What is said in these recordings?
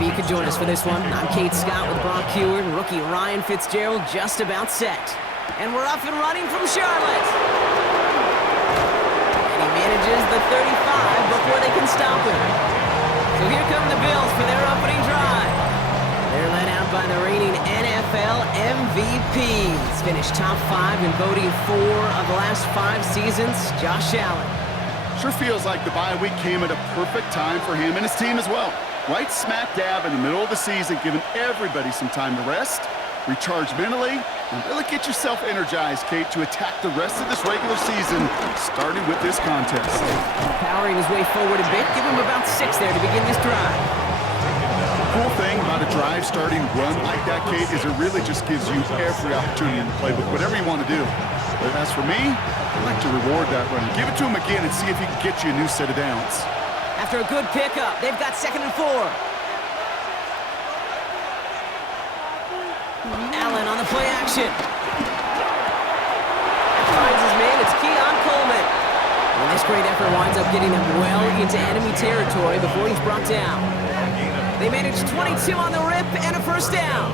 happy you could join us for this one. I'm Kate Scott with Brock Heward, and rookie Ryan Fitzgerald just about set. And we're off and running from Charlotte. And he manages the 35 before they can stop him. So here come the Bills for their opening drive. They're led out by the reigning NFL MVPs. Finished top 5 in voting 4 of the last 5 seasons, Josh Allen. Sure feels like the bye week came at a perfect time for him and his team as well. Right smack dab in the middle of the season, giving everybody some time to rest, recharge mentally, and really get yourself energized, Kate, to attack the rest of this regular season, starting with this contest. Powering his way forward a bit, give him about 6 there to begin this drive. The cool thing about a drive starting run like that, Kate, is it really just gives you every opportunity in the playbook, whatever you want to do. But as for me, I'd like to reward that run. Give it to him again and see if he can get you a new set of downs. After a good pickup, they've got 2nd and 4. Allen on the play action. Finds his man, it's Keon Coleman. And this great effort winds up getting them well into enemy territory before he's brought down. They managed 22 on the rip and a first down.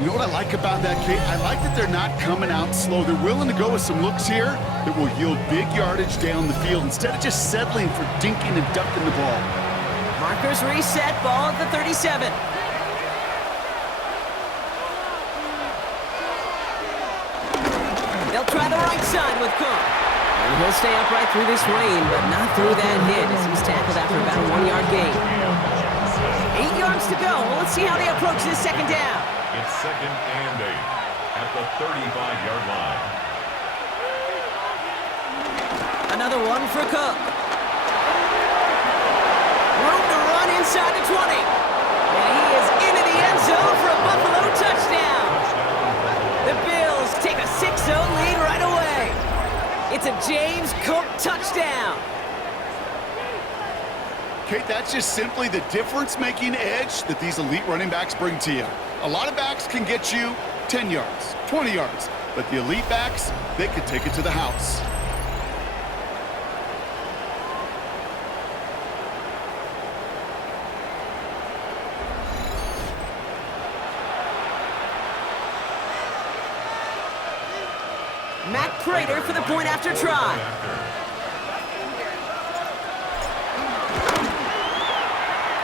You know what I like about that, Kate? I like that they're not coming out slow. They're willing to go with some looks here that will yield big yardage down the field instead of just settling for dinking and ducking the ball. Markers reset, ball at the 37. They'll try the right side with Cook. And he'll stay upright through this rain, but not through that hit as he's tackled after about a 1-yard gain. 8 yards to go. Let's see how they approach this second down. It's 2nd and 8 at the 35-yard line. Another one for Cook. Room to run inside the 20. And he is into the end zone for a Buffalo touchdown. The Bills take a 6-0 lead right away. It's a James Cook touchdown. Kate, that's just simply the difference-making edge that these elite running backs bring to you. A lot of backs can get you 10 yards, 20 yards, but the elite backs, they can take it to the house. Matt Prater for the point after try.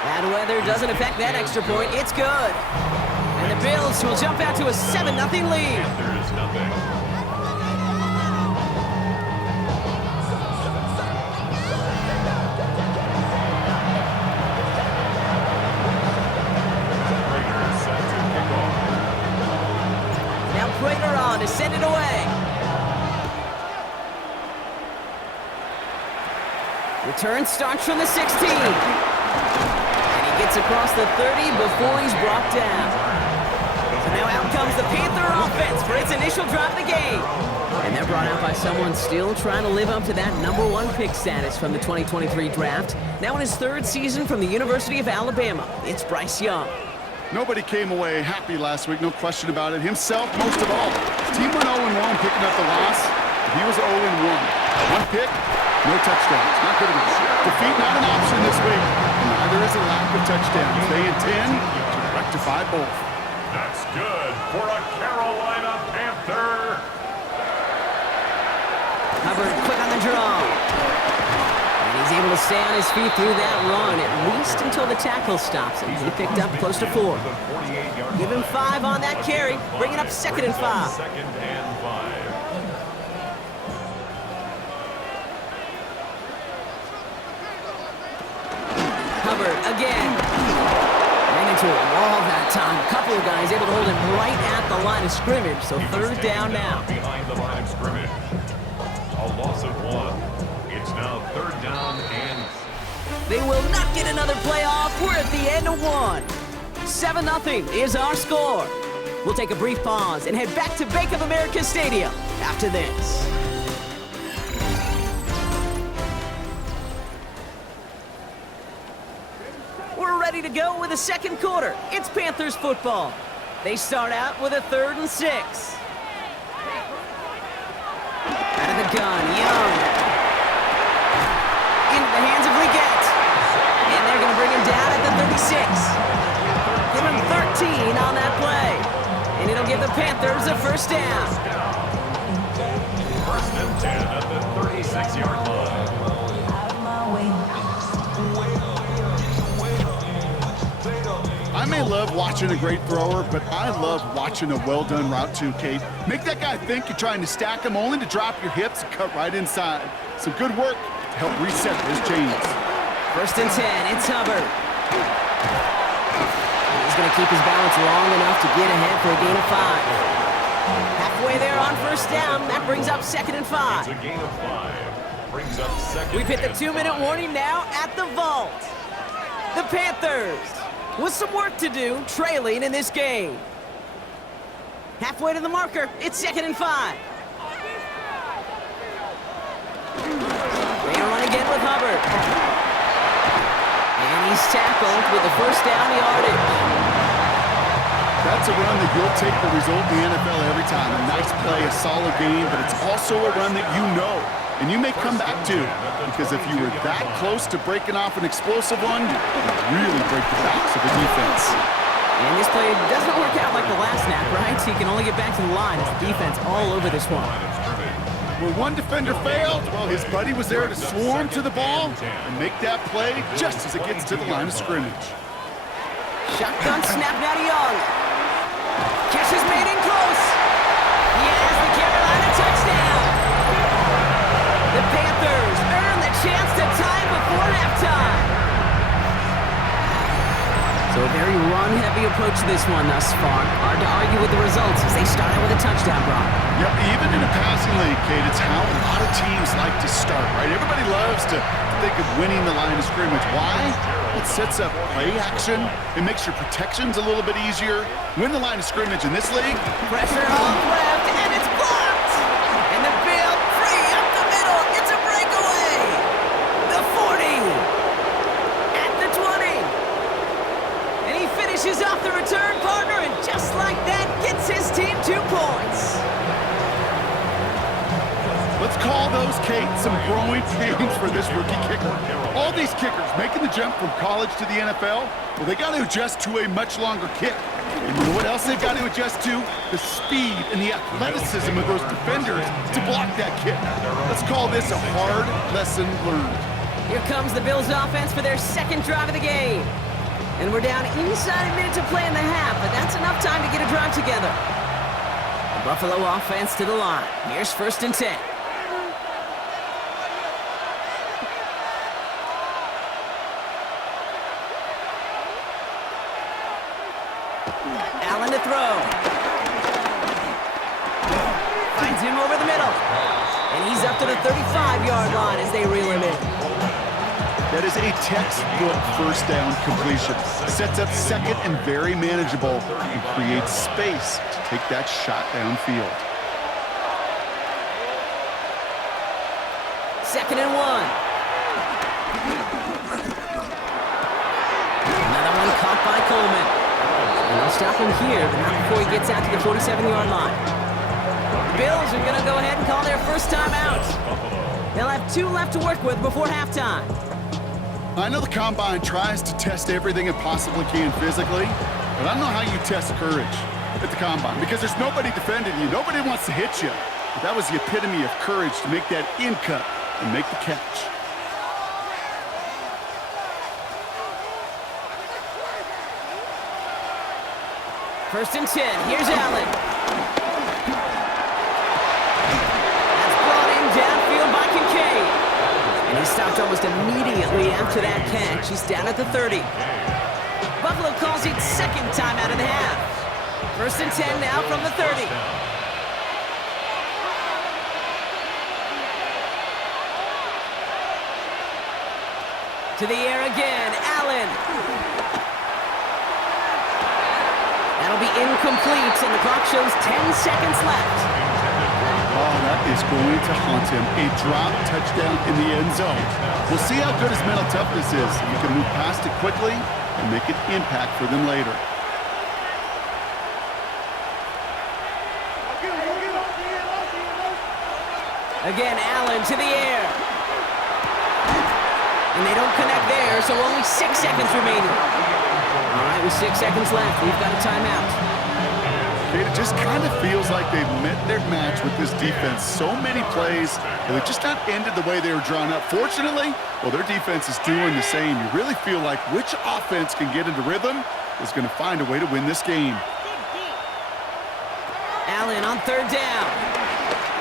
Bad weather doesn't affect that extra point. It's good. And the Bills will jump out to a 7-0 lead. There is nothing. Now Prater on to send it away. Return starts from the 16. And he gets across the 30 before he's brought down. So now out comes the Panther offense for its initial drive of the game. And they're brought out by someone still trying to live up to that #1 pick status from the 2023 draft. Now in his 3rd season from the University of Alabama, it's Bryce Young. Nobody came away happy last week, no question about it. Himself, most of all. His team went 0-1, picking up the loss. He was 0-1. 1 pick, no touchdowns. Not good enough. Defeat not an option this week. Neither is a lack of touchdowns. They intend to rectify both. That's good for a Carolina Panther. Hubbard quick on the draw. And he's able to stay on his feet through that run, at least until the tackle stops him. He picked up close to 4. Give him 5 on that carry. Bring it up 2nd and 5. 2nd and 5. Hubbard again. Ran into a wall that time. A couple of guys able to hold him right at the line of scrimmage. So 3rd down now. Behind the line of scrimmage. A loss of 1. It's now 3rd down and... They will not get another play off. We're at the end of 1. 7-0 is our score. We'll take a brief pause and head back to Bank of America Stadium after this. We're ready to go with the 2nd quarter. It's Panthers football. They start out with a 3rd and 6. Out of the gun, Young. Into the hands of Leggett. And they're going to bring him down at the 36. Panthers a first down. First and 10 at the 36-yard line. I may love watching a great thrower, but I love watching a well-done route too, Kate. Make that guy think you're trying to stack him only to drop your hips and cut right inside. Some good work to help reset his chains. First and 10, it's Hubbard. He's going to keep his balance long enough to get ahead for a gain of 5. Halfway there on first down, that brings up 2nd and 5. It's a gain of 5. Brings up 2nd. We've hit the 2-minute warning now at the vault. The Panthers with some work to do, trailing in this game. Halfway to the marker, it's 2nd and 5. They run again with Hubbard. And he's tackled with the first down yardage. That's a run that you'll take the result in the NFL every time. A nice play, a solid game, but it's also a run that you know, and you may come back to, because if you were that close to breaking off an explosive one, it really break the backs of the defense. And this play doesn't work out like the last snap, right? So you can only get back to the line as the defense all over this one. Where one defender failed, well, his buddy was there to swarm to the ball and make that play just as it gets to the line of scrimmage. Shotgun snap now to Young. Catch is made in close. He has the Carolina touchdown. The Panthers earn the chance to tie before halftime. So a very run-heavy approach to this one thus far. Hard to argue with the results as they start out with a touchdown, Brock. Yep, even in a passing league, Kate, it's how a lot of teams like to start, right? Everybody loves to think of winning the line of scrimmage. Why? It sets up play action. It makes your protections a little bit easier. Win the line of scrimmage in this league. Pressure off left, and it's blocked. And the field free up the middle. It's a breakaway. The 40. At the 20. And he finishes off the return partner, and just like that, gets his team 2 points. Let's call those, Kate, some growing pains for this rookie kicker. All these kickers making the jump from college to the NFL, well, they got to adjust to a much longer kick. And you know what else they've got to adjust to? The speed and the athleticism of those defenders to block that kick. Let's call this a hard lesson learned. Here comes the Bills offense for their 2nd drive of the game. And we're down inside a minute to play in the half, but that's enough time to get a drive together. The Buffalo offense to the line. Here's 1st and 10. Allen to throw. Finds him over the middle. And he's up to the 35-yard line as they reel him in. That is a textbook first down completion. Sets up 2nd and very manageable and creates space to take that shot downfield. 2nd and 1. Another one caught by Coleman. And they'll stop him here, but not before he gets out to the 47-yard line. The Bills are going to go ahead and call their first time out. They'll have 2 left to work with before halftime. I know the Combine tries to test everything it possibly can physically, but I don't know how you test courage at the Combine because there's nobody defending you. Nobody wants to hit you. But that was the epitome of courage to make that in cut and make the catch. First and 10. Here's Allen. That's brought in downfield by Kincaid. And he stopped almost immediately after that catch. He's down at the 30. Buffalo calls it 2nd time out of the half. First and 10 now from the 30. To the air again, Allen. That'll be incomplete, and the clock shows 10 seconds left. Oh, that is going to haunt him. A drop touchdown in the end zone. We'll see how good his mental toughness is. He can move past it quickly and make an impact for them later. Again, Allen to the air. And they don't connect there, so only 6 seconds remaining. All right, with 6 seconds left, we've got a timeout. Kate, it just kind of feels like they've met their match with this defense. So many plays, and they're just not ended the way they were drawn up. Fortunately, well, their defense is doing the same. You really feel like which offense can get into rhythm is going to find a way to win this game. Allen on third down.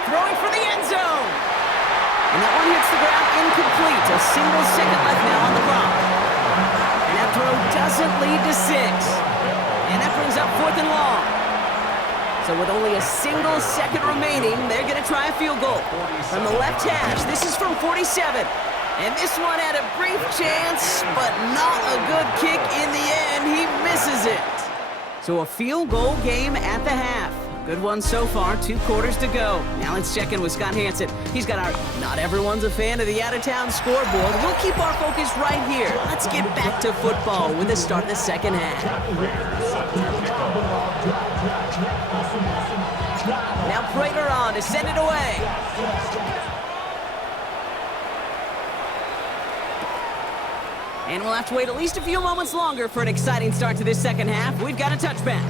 Throwing for the end zone. And that one hits the ground incomplete. A single second left now on the clock. And that throw doesn't lead to 6. And that brings up 4th and long. So with only a single second remaining, they're going to try a field goal. From the left hash, this is from 47. And this one had a brief chance, but not a good kick in the end. He misses it. So a field goal game at the half. Good one so far, 2 quarters to go. Now let's check in with Scott Hansen. He's got our not everyone's a fan of the out-of-town scoreboard. We'll keep our focus right here. Let's get back to football with the start of the second half. Now Prater on to send it away. And we'll have to wait at least a few moments longer for an exciting start to this second half. We've got a touchback.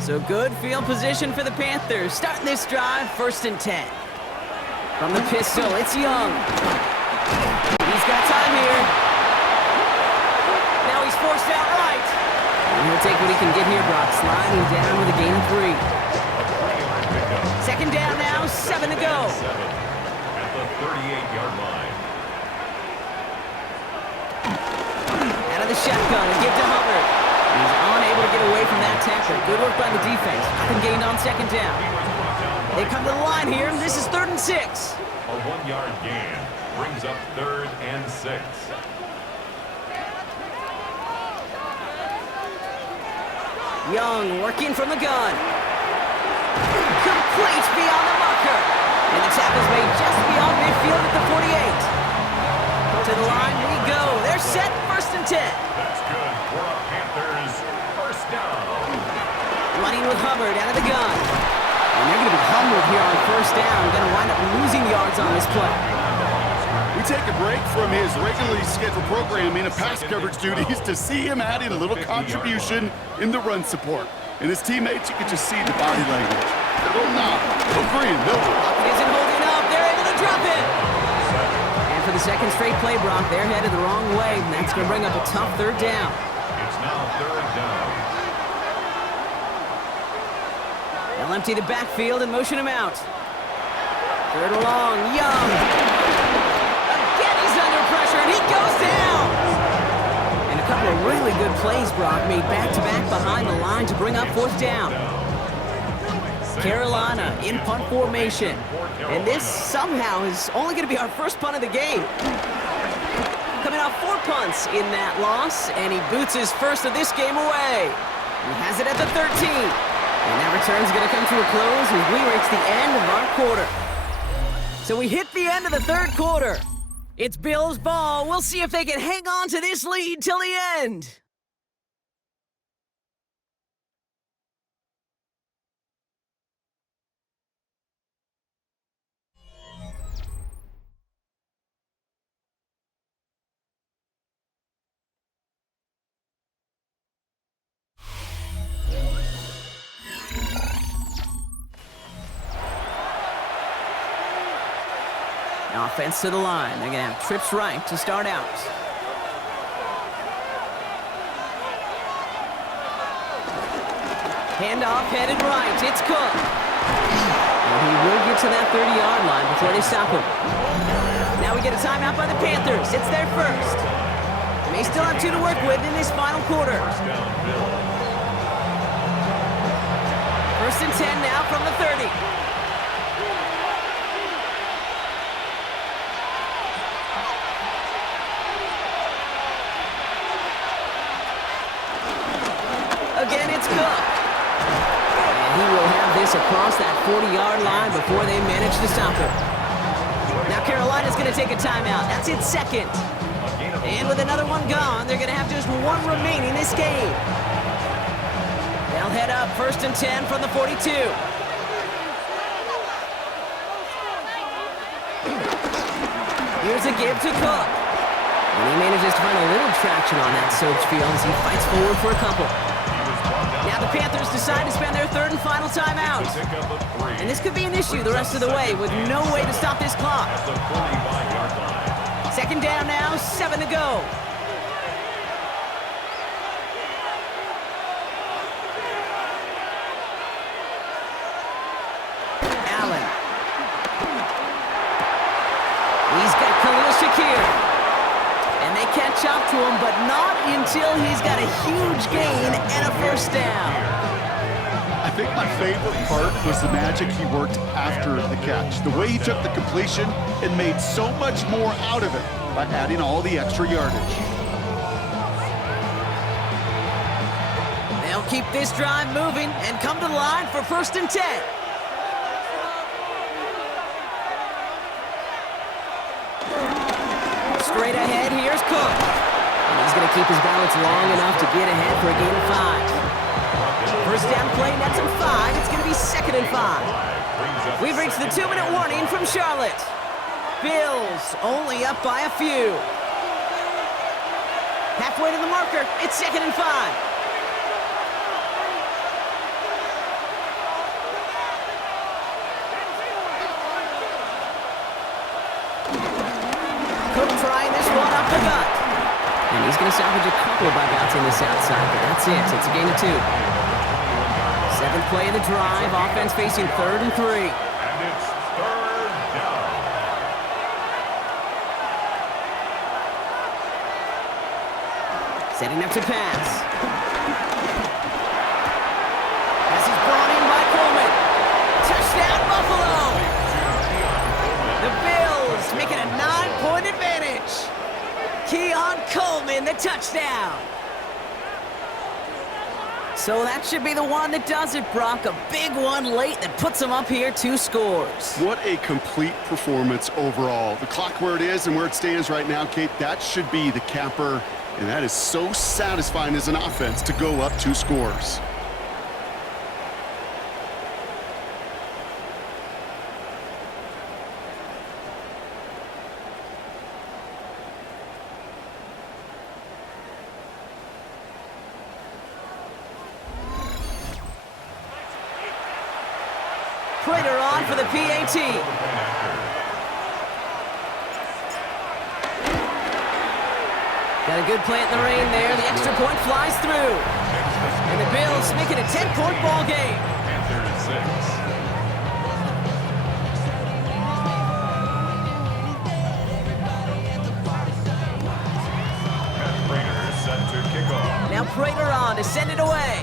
So good field position for the Panthers. Starting this drive, 1st and 10. From the pistol, it's Young. He's got time here. Now he's forced out right. And he'll take what he can get here, Brock. Sliding down with a gain of 3. 2nd down now, 7 to go. At the 38-yard line. Out of the shotgun and give to Hubbard. He's unable to get away from that tackle. Good work by the defense. Nothing gained on 2nd down. They come to the line here. This is 3rd and 6. A 1-yard gain brings up 3rd and 6. Young working from the gun. Complete beyond the marker. And the tackle's made just beyond midfield at the 48. To the line we go. They're set, 1st and 10. That's good for our Panthers. 1st down. Running with Hubbard out of the gun. And they're going to be humbled here on 1st down. Going to wind up losing yards on this play. We take a break from his regularly scheduled programming and pass coverage duties to see him adding a little contribution in the run support. And his teammates, you can just see the body language. A little nod, agreeing, no. Isn't holding up. They're able to drop it. And for the 2nd straight play, Brock, they're headed the wrong way. And that's going to bring up a tough 3rd down. It's now 3rd down. They'll empty the backfield and motion him out. 3rd and long, Young. Again, he's under pressure, and he goes down. And a couple of really good plays, Brock, made back-to-back behind the line to bring up 4th down. Carolina in punt formation. And this somehow is only going to be our first punt of the game. Coming off 4 punts in that loss, and he boots his first of this game away. He has it at the 13. And that return's going to come to a close as we reach the end of our quarter. So we hit the end of the 3rd quarter. It's Bills ball. We'll see if they can hang on to this lead till the end. Offense to the line. They're going to have trips right to start out. Handoff headed right. It's Cook. And he will get to that 30-yard line before they stop him. Now we get a timeout by the Panthers. It's their first. They may still have 2 to work with in this final quarter. 1st and 10 now from the 30. Again, it's Cook. And he will have this across that 40-yard line before they manage to stop him. Now Carolina's going to take a timeout. That's its 2nd. And with another one gone, they're going to have just 1 remaining this game. They'll head up 1st and 10 from the 42. Here's a give to Cook. And he manages to find a little traction on that soaked field as he fights forward for a couple. Now the Panthers decide to spend their third and final timeout. And this could be an issue the rest of the way with no way to stop this clock. Second down now, 7 to go. Allen. He's got Khalil Shakir. And they catch up to him, but not until he's got a huge gain and a first down. I think my favorite part was the magic he worked after the catch. The way he took the completion and made so much more out of it by adding all the extra yardage. They'll keep this drive moving and come to the line for 1st and 10. Straight ahead, here's Cook. And he's going to keep his balance long enough to get ahead for a gain of 5. First down play, nets him 5. It's going to be 2nd and 5. We've reached the 2-minute warning from Charlotte. Bills only up by a few. Halfway to the marker, it's 2nd and 5. Cook trying this one up the gut. And he's going to salvage a couple of buyouts in this outside, but that's it. It's a gain of 2. 7th play of the drive. Offense facing 3rd and 3. And it's 3rd down. Setting up to pass. Pass is brought in by Coleman. Touchdown, Buffalo! The Bills making a 9-point advantage. Keon Coleman, the touchdown. So that should be the one that does it, Brock. A big one late that puts them up here 2 scores. What a complete performance overall. The clock where it is and where it stands right now, Kate, that should be the capper. And that is so satisfying as an offense to go up 2 scores. Prater on for the PAT. Got a good plant in the rain there. The extra point flies through. And the Bills make it a 10-point ball game. Panthers 6. Prater set to kick off. Now Prater on to send it away.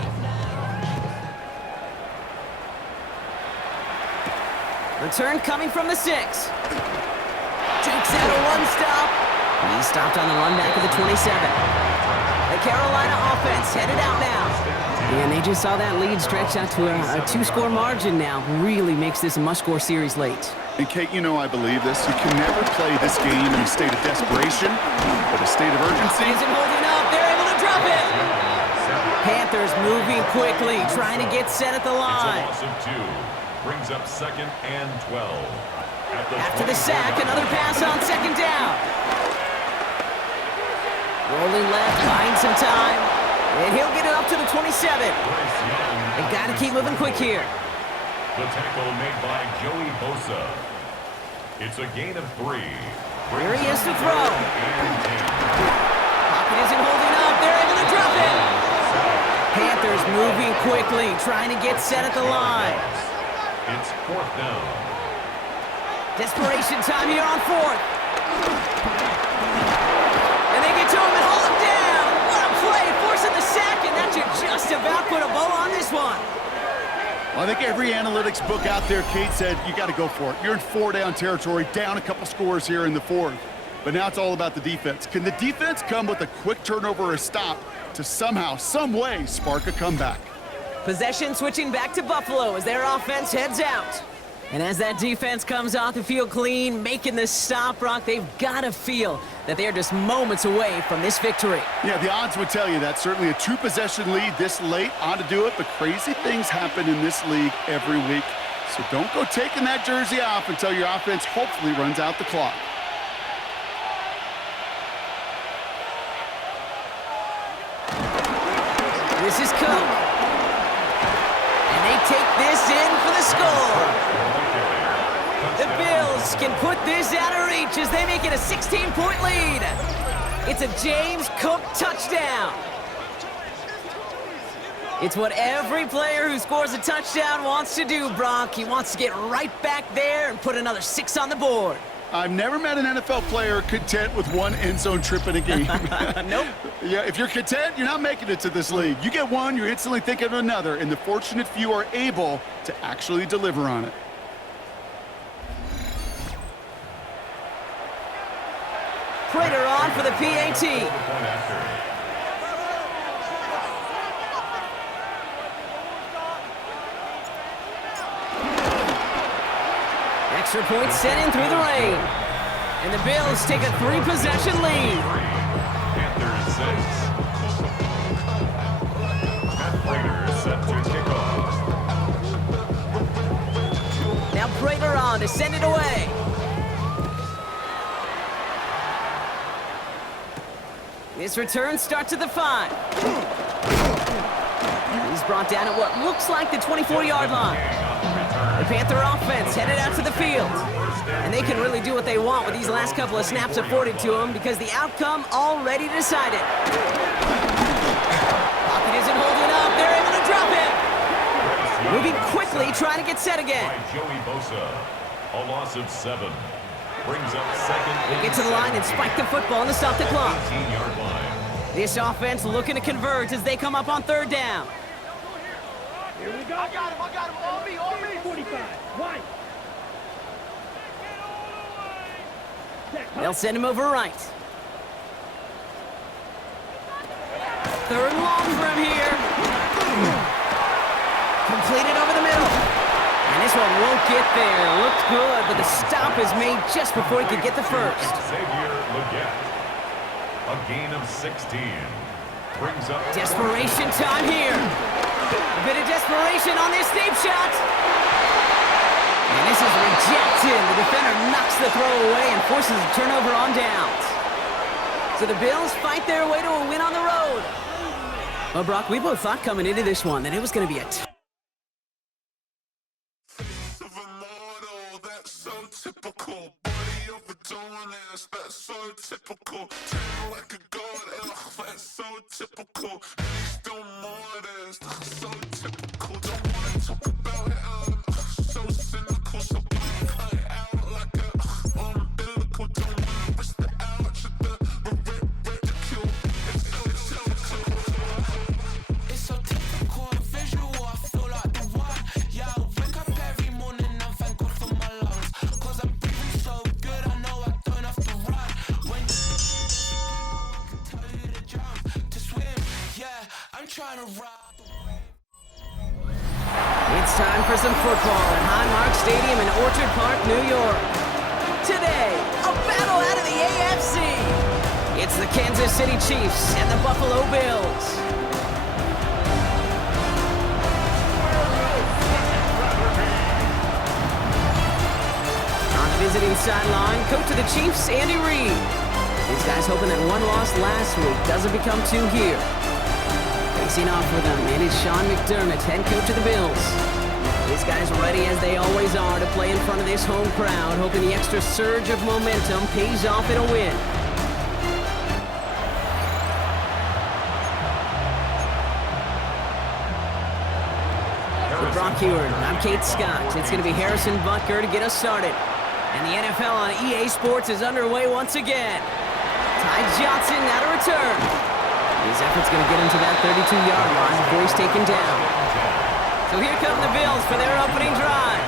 Return coming from the 6. Takes out a 1-stop. He's stopped on the run back of the 27. The Carolina offense headed out now. And they just saw that lead stretch out to a 2-score margin now. Really makes this a must-score series late. And Kate, you know I believe this. You can never play this game in a state of desperation, but a state of urgency. Isn't holding up. They're able to drop it. Panthers moving quickly, trying to get set at the line. It's a loss of 2. Brings up 2nd and 12. After the sack, another pass on 2nd down. Rolling left, buying some time. And he'll get it up to the 27. They got to keep moving quick here. The tackle made by Joey Bosa. It's a gain of 3. Here he is to throw. Pocket isn't holding up. They're able to drop it. Panthers moving quickly, trying to get set at the line. It's 4th down. Desperation time here on 4th. And they get to him and hold him down. What a play, forcing the sack, and that should just about put a bow on this one. Well, I think every analytics book out there, Kate, said you got to go for it. You're in 4-down territory, down a couple scores here in the 4th. But now it's all about the defense. Can the defense come with a quick turnover or a stop to somehow, some way, spark a comeback? Possession switching back to Buffalo as their offense heads out. And as that defense comes off the field clean, making the stop, Brock, they've got to feel that they're just moments away from this victory. Yeah, the odds would tell you that. Certainly a 2-possession lead this late ought to do it, but crazy things happen in this league every week. So don't go taking that jersey off until your offense hopefully runs out the clock. This is Cook. they take this in for the score. The Bills can put this out of reach as they make it a 16-point lead. It's a James Cook touchdown. It's what every player who scores a touchdown wants to do, Brock. He wants to get right back there and put another 6 on the board. I've never met an NFL player content with one end zone trip in a game. Nope. Yeah, if you're content, you're not making it to this league. You get one, you're instantly thinking of another, and the fortunate few are able to actually deliver on it. Prater on for the PAT. Extra point sent in through the lane. And the Bills take a 3-possession lead. Panthers 6. Matt Prater set to kick off. Now Prater on to send it away. This return starts at the 5. He's brought down at what looks like the 24-yard line. The Panther offense headed out to the field. And they can really do what they want with these last couple of snaps afforded to them because the outcome already decided. Pocket isn't holding up. They're able to drop it. Moving quickly, trying to get set again. By Joey Bosa. A loss of 7. Brings up second. They get to the line and spike the football and to stop the clock. 18-yard line. This offense looking to convert as they come up on 3rd down. Here we go. I got him. On me. 45. White. They'll send him over right. 3rd and long for him here. Completed over the middle. And this one won't get there. Looked good, but the stop is made just before he could get the first. Xavier Legette. A gain of 16. Brings up Desperation time here. A bit of desperation on this deep shot. And this is rejected. The defender knocks the throw away and forces a turnover on downs. So the Bills fight their way to a win on the road. Well, Brock, we both thought coming into this one that it was going to be a typical. Body of a donut, that's so typical. Turn like a god, that's so typical. And you still more this, so typical. Don't wanna talk about it, so cynical. So cut it out like a umbilical. Don't wanna risk the ouch of the ridicule. It's so typical, visual, I feel like the one. Yeah, I wake up every morning and thank God for my lungs. Cause I'm breathing so good, I know I don't have to run. When I can tell you to jump, to swim, yeah, I'm trying to ride. It's time for some football at Highmark Stadium in Orchard Park, New York. Today, a battle out of the AFC. It's the Kansas City Chiefs and the Buffalo Bills. On the visiting sideline, coach of the Chiefs, Andy Reid. These guys hoping that one loss last week doesn't become 2 here. Facing off with them, it is Sean McDermott, head coach of the Bills. These guys ready as they always are to play in front of this home crowd, hoping the extra surge of momentum pays off in a win. For Brock Heward, I'm Kate Scott. It's going to be Harrison Butker to get us started. And the NFL on EA Sports is underway once again. Ty Johnson now to return. His effort's going to get him to that 32-yard line before he's taken down. So here come the Bills for their opening drive.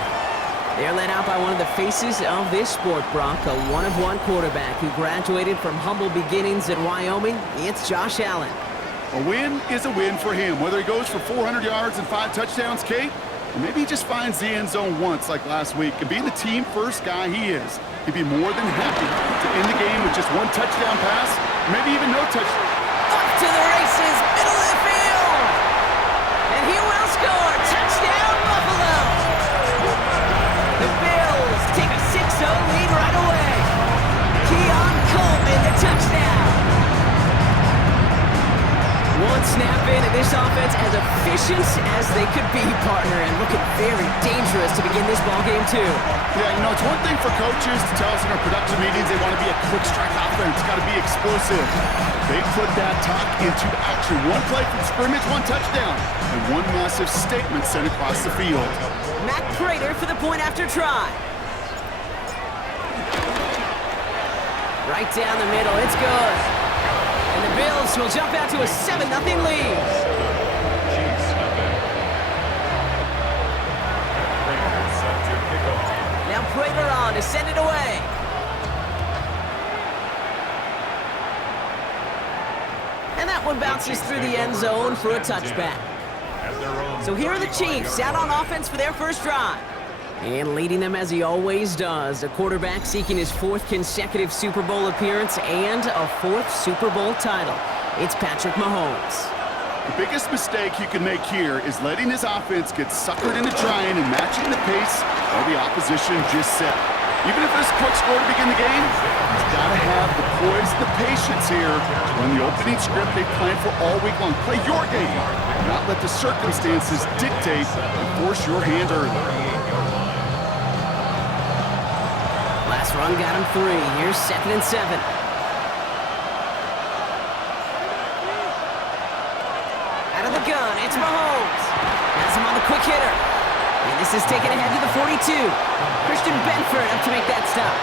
They're led out by one of the faces of this sport, Brock, a one-of-one quarterback who graduated from humble beginnings at Wyoming. It's Josh Allen. A win is a win for him, whether he goes for 400 yards and 5 touchdowns, Kate, or maybe he just finds the end zone once like last week. And being the team-first guy he is, he'd be more than happy to end the game with just 1 touchdown pass, or maybe even no touchdown. Off to the races, middle of the field. And he will score. Touchdown, Buffalo. The Bills take a 6-0 lead right away. Keon Coleman, the touchdown. Once snap in, and this offense as efficient as they could be, partner, and looking very dangerous to begin this ball game too. Yeah, you know, it's one thing for coaches to tell us in our production meetings they want to be a quick strike offense. It's got to be explosive. They put that talk into action. One play from scrimmage, one touchdown, and one massive statement sent across the field. Matt Prater for the point after try. Right down the middle, it's good. And the Bills will jump out to a 7-0 lead. Now Prater on to send it away. And that one bounces through the end zone for a touchback. So here are the Chiefs out on offense for their first drive. And leading them as he always does, a quarterback seeking his 4th consecutive Super Bowl appearance and a 4th Super Bowl title. It's Patrick Mahomes. The biggest mistake he can make here is letting his offense get suckered into trying and matching the pace of the opposition just set. Even if it's a quick score to begin the game, he's got to have the poise and the patience here to run the opening script they planned for all week long. Play your game, not let the circumstances dictate and force your hand early. Last run got him 3. Here's 2nd and 7. Out of the gun, it's Mahomes. Has him on the quick hitter. And this is taken ahead to the 42. Christian Benford up to make that stop.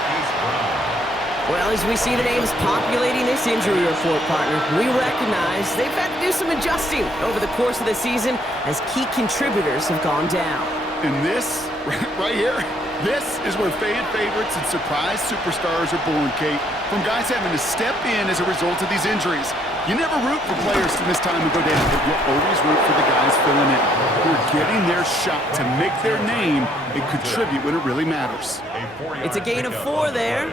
Well, as we see the names populating this injury report, partner, we recognize they've had to do some adjusting over the course of the season as key contributors have gone down. And this, right here, this is where fan favorites and surprise superstars are born, Kate. From guys having to step in as a result of these injuries. You never root for players to miss time and go down, but you always root for the guys filling in, who are getting their shot to make their name and contribute when it really matters. It's a gain of 4 there,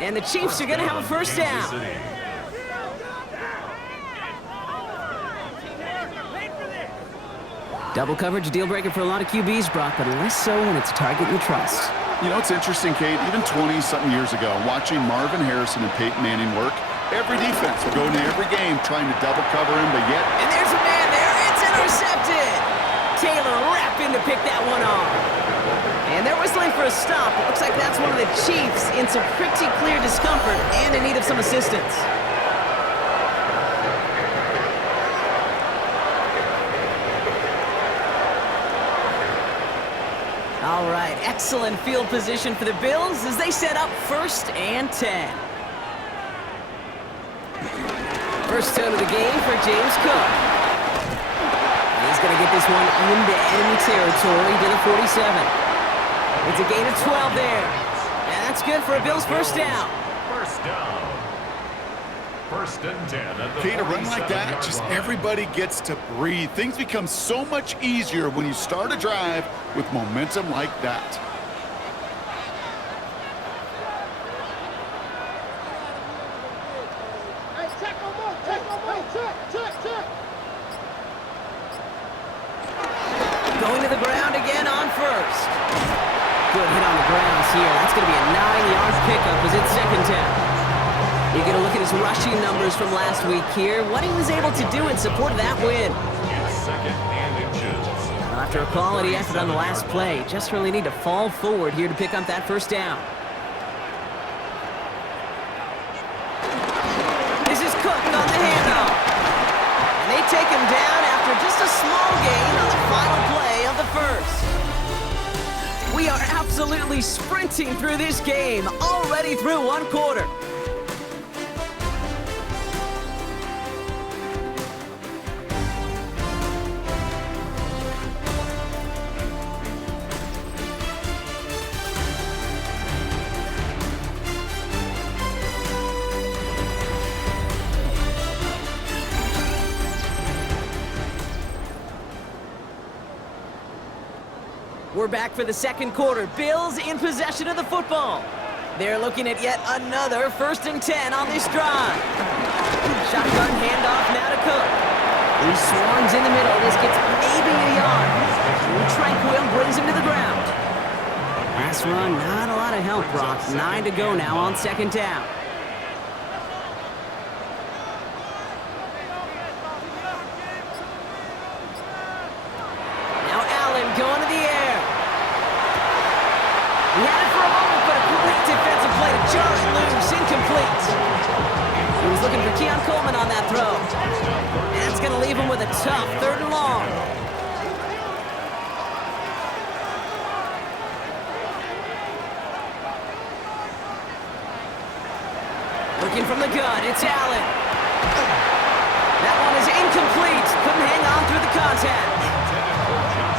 and the Chiefs are going to have a first down. Double coverage, deal breaker for a lot of QBs, Brock, but less so when it's a target you trust. You know, it's interesting, Kate, even 20-something years ago, watching Marvin Harrison and Peyton Manning work, every defense would go into every game trying to double cover him, but yet... And there's a man there, it's intercepted! Taylor rapping to pick that one off. And they're whistling for a stop. It looks like that's one of the Chiefs in some pretty clear discomfort and in need of some assistance. All right, excellent field position for the Bills as they set up 1st and 10. First turn of the game for James Cook. And he's going to get this one into enemy territory to the 47. It's a gain of 12 there. And that's good for a Bills first down. First down. 1st and 10 at the Kate, a run like that, just everybody gets to breathe. Things become so much easier when you start a drive with momentum like that. Going to the ground again on 1st. Good hit on the grounds here. That's going to be a 9-yard pickup as it's 2nd down. You get a look at his rushing numbers from last week here. What he was able to do in support of that win. Well, after a quality effort on the last play, just really need to fall forward here to pick up that first down. This is Cook on the handoff. And they take him down after just a small gain on the final play of the first. We are absolutely sprinting through this game, already through 1 quarter. We're back for the 2nd quarter. Bills in possession of the football. They're looking at yet another 1st and 10 on this drive. Shotgun handoff now to Cook. He swarms in the middle. This gets maybe a yard. Tranquil brings him to the ground. Last run, not a lot of help, Brock. 9 to go now on 2nd down. incomplete. He was looking for Keon Coleman on that throw. That's going to leave him with a tough 3rd and long. Looking from the gun, it's Allen. That one is incomplete. Couldn't hang on through the contact.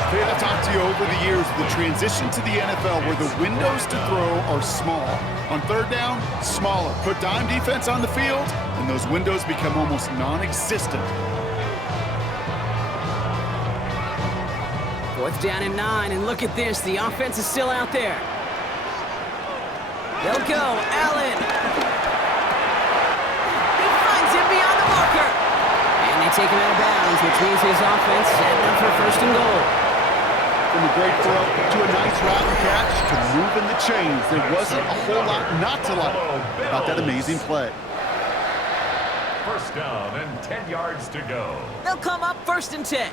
Hey, I've talked to you over the years of the transition to the NFL where the windows to throw are small. On 3rd down, smaller. Put dime defense on the field, and those windows become almost non-existent. 4th down and 9, and look at this. The offense is still out there. They'll go. Allen. He finds him beyond the marker. And they take him out of bounds, which means his offense setting up for 1st and goal. From a great throw to a nice route and catch to moving the chains. There wasn't a whole lot not to like about that amazing play. 1st down and 10 yards to go. They'll come up 1st and 10.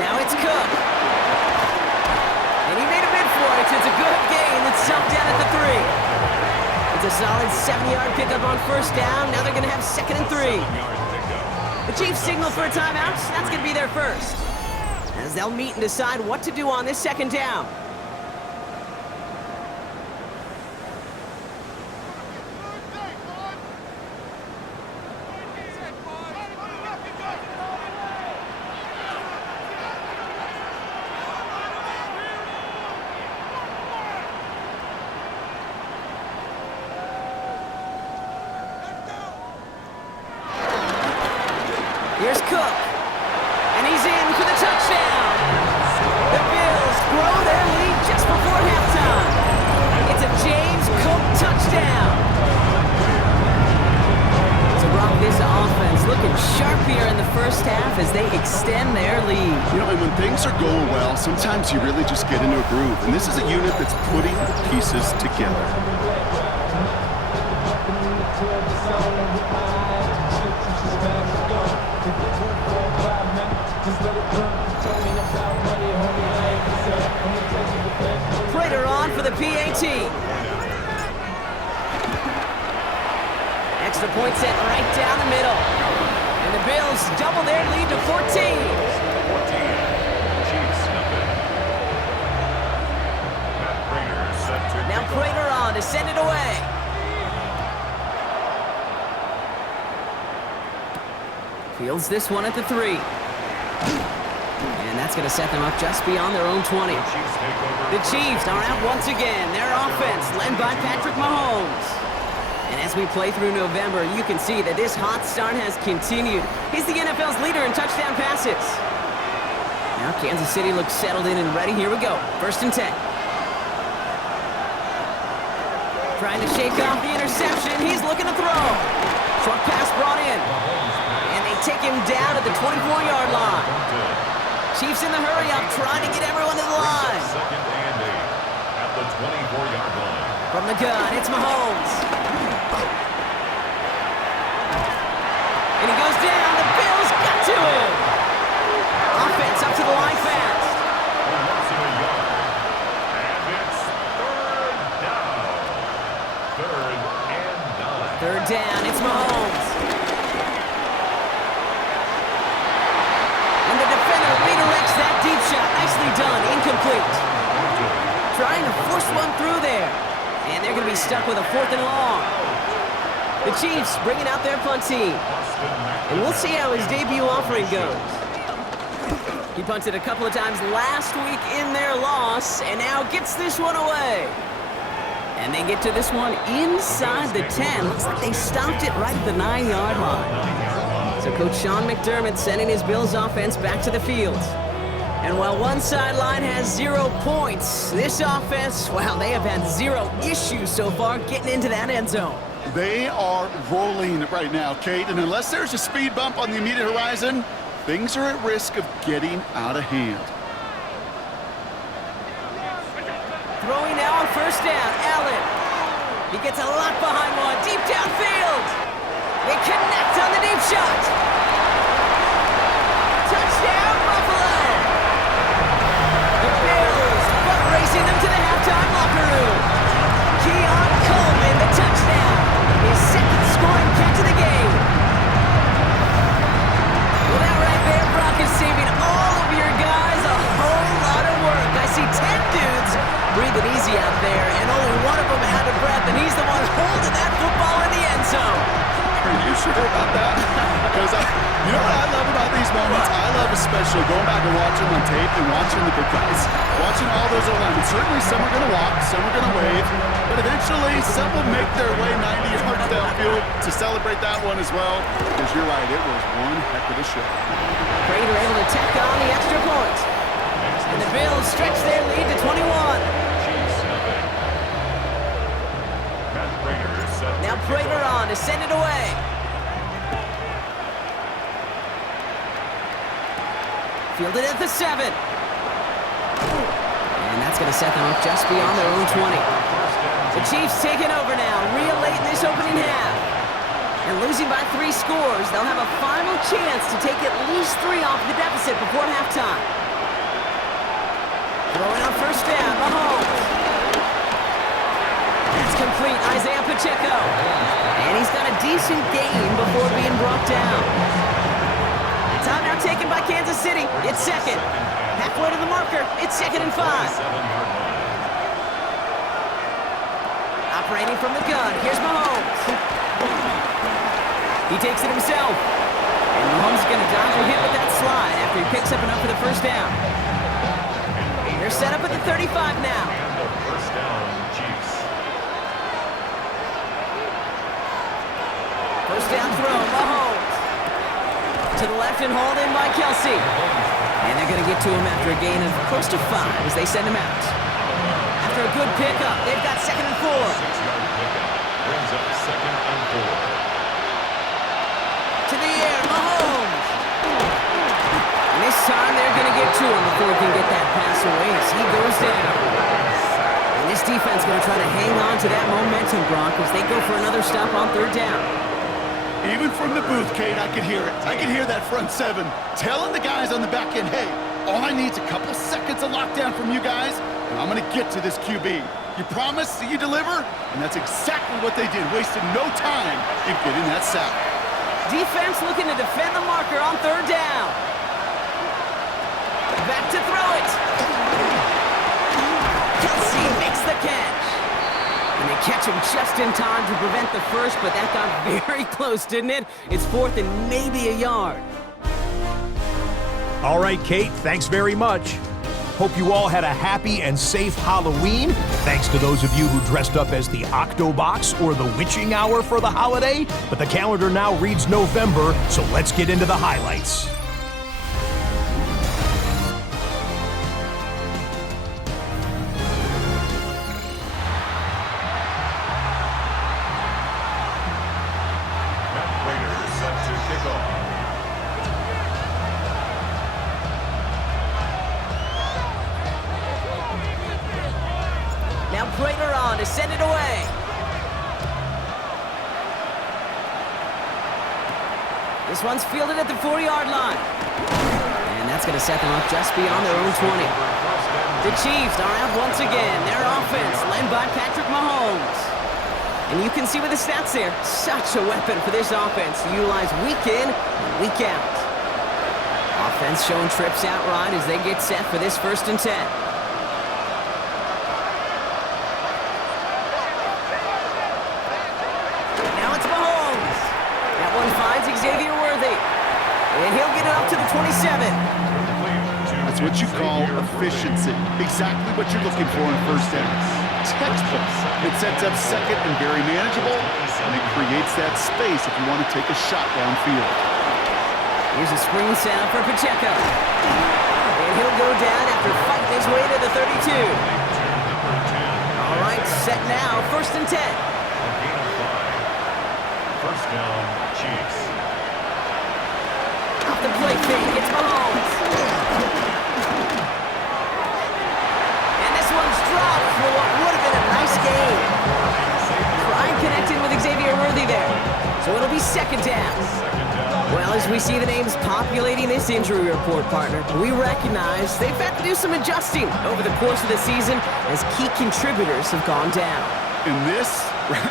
Now it's Cook. And he made a bid for it. It's a good gain. It's stumped down at the 3. It's a solid 7-yard pickup on 1st down. Now they're going to have 2nd and 3. The Chiefs signal for a timeout. That's going to be their first. As they'll meet and decide what to do on this 2nd down. Here's Cook, and he's in for the touchdown. The Bills grow their lead just before halftime. It's a James Cook touchdown. To rock this offense, looking sharp here in the 1st half as they extend their lead. You know, and when things are going well, sometimes you really just get into a groove. And this is a unit that's putting the pieces together. Prater on for the PAT. Extra point set right down the middle. And the Bills double their lead to 14. 14. Chiefs nothing. Matt Prater set to Now kick off. Prater on to send it away. Fields this one at the 3. And that's going to set them up just beyond their own 20. Chiefs take over. The Chiefs are out once again. Their offense led by Patrick Mahomes. And as we play through November, you can see that this hot start has continued. He's the NFL's leader in touchdown passes. Now Kansas City looks settled in and ready. Here we go. 1st and 10. Trying to shake off the interception. He's looking to throw. Short pass brought in. And they take him down at the 24-yard line. Chiefs in the hurry up, trying to get everyone to the line. 2nd and 8 at the 24-yard line. From the gun, it's Mahomes. And he goes down. The Bills got to him. Offense up to the line fast. Once in a yard. And it's 3rd down. 3rd and 9. 3rd down, it's Mahomes. And the defender redirects that deep shot. Nicely done, incomplete. Trying to force one through there. And they're going to be stuck with a 4th and long. The Chiefs bringing out their punt team. And we'll see how his debut offering goes. He punted a couple of times last week in their loss, and now gets this one away. And they get to this one inside the 10. Looks like they stopped it right at the 9-yard line. So Coach Sean McDermott sending his Bills offense back to the field. And while one sideline has 0 points, this offense, well, they have had 0 issues so far getting into that end zone. They are rolling right now, Kate, and unless there's a speed bump on the immediate horizon, things are at risk of getting out of hand. Throwing now on 1st down, Allen. He gets a lot behind one, deep downfield. They connect on the deep shot. Touchdown, Buffalo. The Bills sure about that. Because you know what I love about these moments? I love especially going back and watching on tape and watching the big guys. Watching all those alignments. Certainly some are going to walk, some are going to wave, but eventually some will make their way 90 yards downfield to celebrate that one as well. Because you're right, it was one heck of a show. Prater able to tack on the extra point. And the Bills stretch their lead to 21. Now Prater on to send it away. Fielded at the 7. And that's going to set them up just beyond their own 20. The Chiefs taking over now, real late in this opening half. And losing by 3 scores, they'll have a final chance to take at least 3 off the deficit before halftime. Throwing on first down, Mahomes. It's complete, Isaiah Pacheco. And he's got a decent gain before being brought down. Timeout taken by Kansas City. It's second. Halfway to the marker. It's 2nd and 5. Operating from the gun. Here's Mahomes. He takes it himself. And Mahomes is going to dodge a hit with that slide after he picks up enough for the first down. They're set up at the 35 now. First down, Chiefs. First down throw, Mahomes. To the left and hauled in by Kelsey. And they're going to get to him after a gain of close to 5 as they send him out. After a good pickup, they've got 2nd and 4. 6-yard pickup brings up 2nd and 4. To the air, Mahomes. And this time they're going to get to him before he can get that pass away as he goes down. And this defense going to try to hang on to that momentum, Brock, as they go for another stop on 3rd down. Even from the booth, Kate, I could hear it. I could hear that front 7 telling the guys on the back end, hey, all I need is a couple seconds of lockdown from you guys, and I'm going to get to this QB. You promise that you deliver? And that's exactly what they did, wasted no time in getting that sack. Defense looking to defend the marker on 3rd down. Back to throw it. Kelsey makes the catch. And they catch him just in time to prevent the first, but that got very close, didn't it? It's 4th and maybe a yard. All right, Kate, thanks very much. Hope you all had a happy and safe Halloween. Thanks to those of you who dressed up as the Octobox or the Witching Hour for the holiday. But the calendar now reads November, so let's get into the highlights. Now Prater on to send it away. This one's fielded at the 40-yard line. And that's going to set them up just beyond their own 20. The Chiefs are out once again. Their offense led by Patrick Mahomes. And you can see with the stats there, such a weapon for this offense to utilize week in and week out. Offense showing trips out right as they get set for this 1st and 10. And he'll get it up to the 27. That's what you call efficiency. Exactly what you're looking for in 1st down. Textbook. It sets up 2nd and very manageable, and it creates that space if you want to take a shot downfield. Here's a screen setup for Pacheco. And he'll go down after fighting his way to the 32. All right, set now, 1st and 10. First down, Chiefs. Off the play fake, it's Mahomes. And this one's dropped for what would have been a nice game. Prime connected with Xavier Worthy there. So it'll be 2nd down. Well, as we see the names populating this injury report, partner, we recognize they've had to do some adjusting over the course of the season as key contributors have gone down. And this,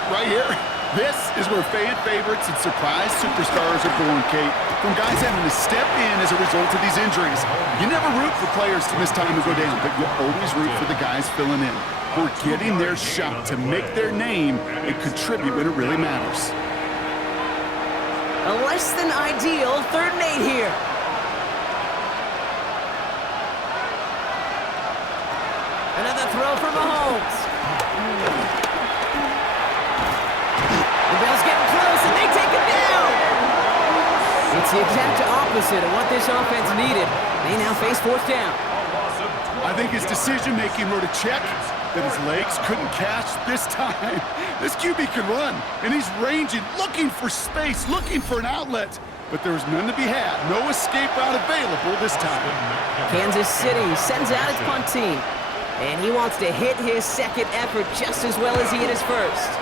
right here, this is where fan favorites and surprise superstars are born, Kate. From guys having to step in as a result of these injuries. You never root for players to miss time and go down, but you always root for the guys filling in, who are getting their shot to make their name and contribute when it really matters. A less than ideal 3rd and 8 here. Another throw for Mahomes. The Bills getting close, and they take him down. It's the exact opposite of what this offense needed. They now face 4th down. I think his decision-making wrote a check that his legs couldn't catch this time. This QB can run, and he's ranging, looking for space, looking for an outlet. But there's none to be had. No escape route available this time. Kansas City sends out its punt team. And he wants to hit his 2nd effort just as well as he hit his 1st.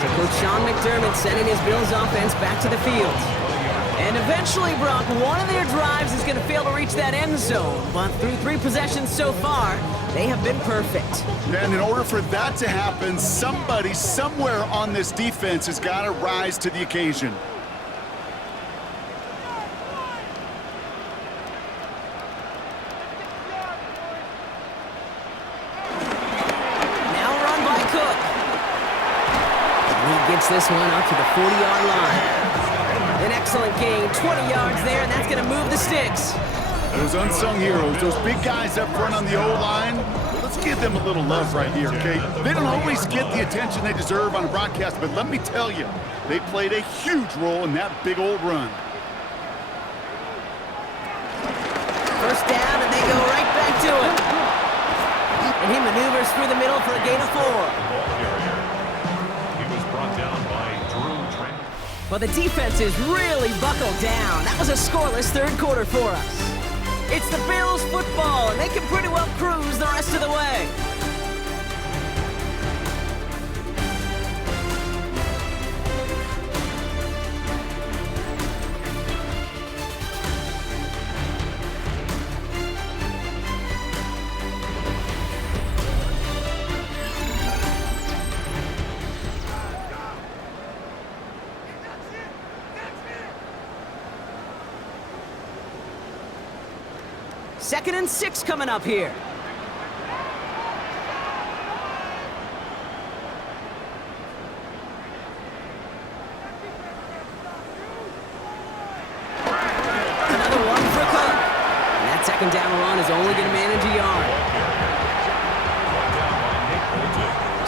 So Coach Sean McDermott sending his Bills offense back to the field. And eventually, Brock, one of their drives is going to fail to reach that end zone. But through 3 possessions so far, they have been perfect. And in order for that to happen, somebody somewhere on this defense has got to rise to the occasion. This one up to the 40-yard line. An excellent gain, 20 yards there, and that's going to move the sticks. Those unsung heroes, those big guys up front on the O-line, let's give them a little love right here, okay? They don't always get the attention they deserve on a broadcast, but let me tell you, they played a huge role in that big old run. 1st down, and they go right back to it. And he maneuvers through the middle for a gain of 4. Well, the defense is really buckled down. That was a scoreless 3rd quarter for us. It's the Bills football, and they can pretty well cruise the rest of the way. Second and 6 coming up here. Another one for Cook. And that 2nd down run is only going to manage a yard.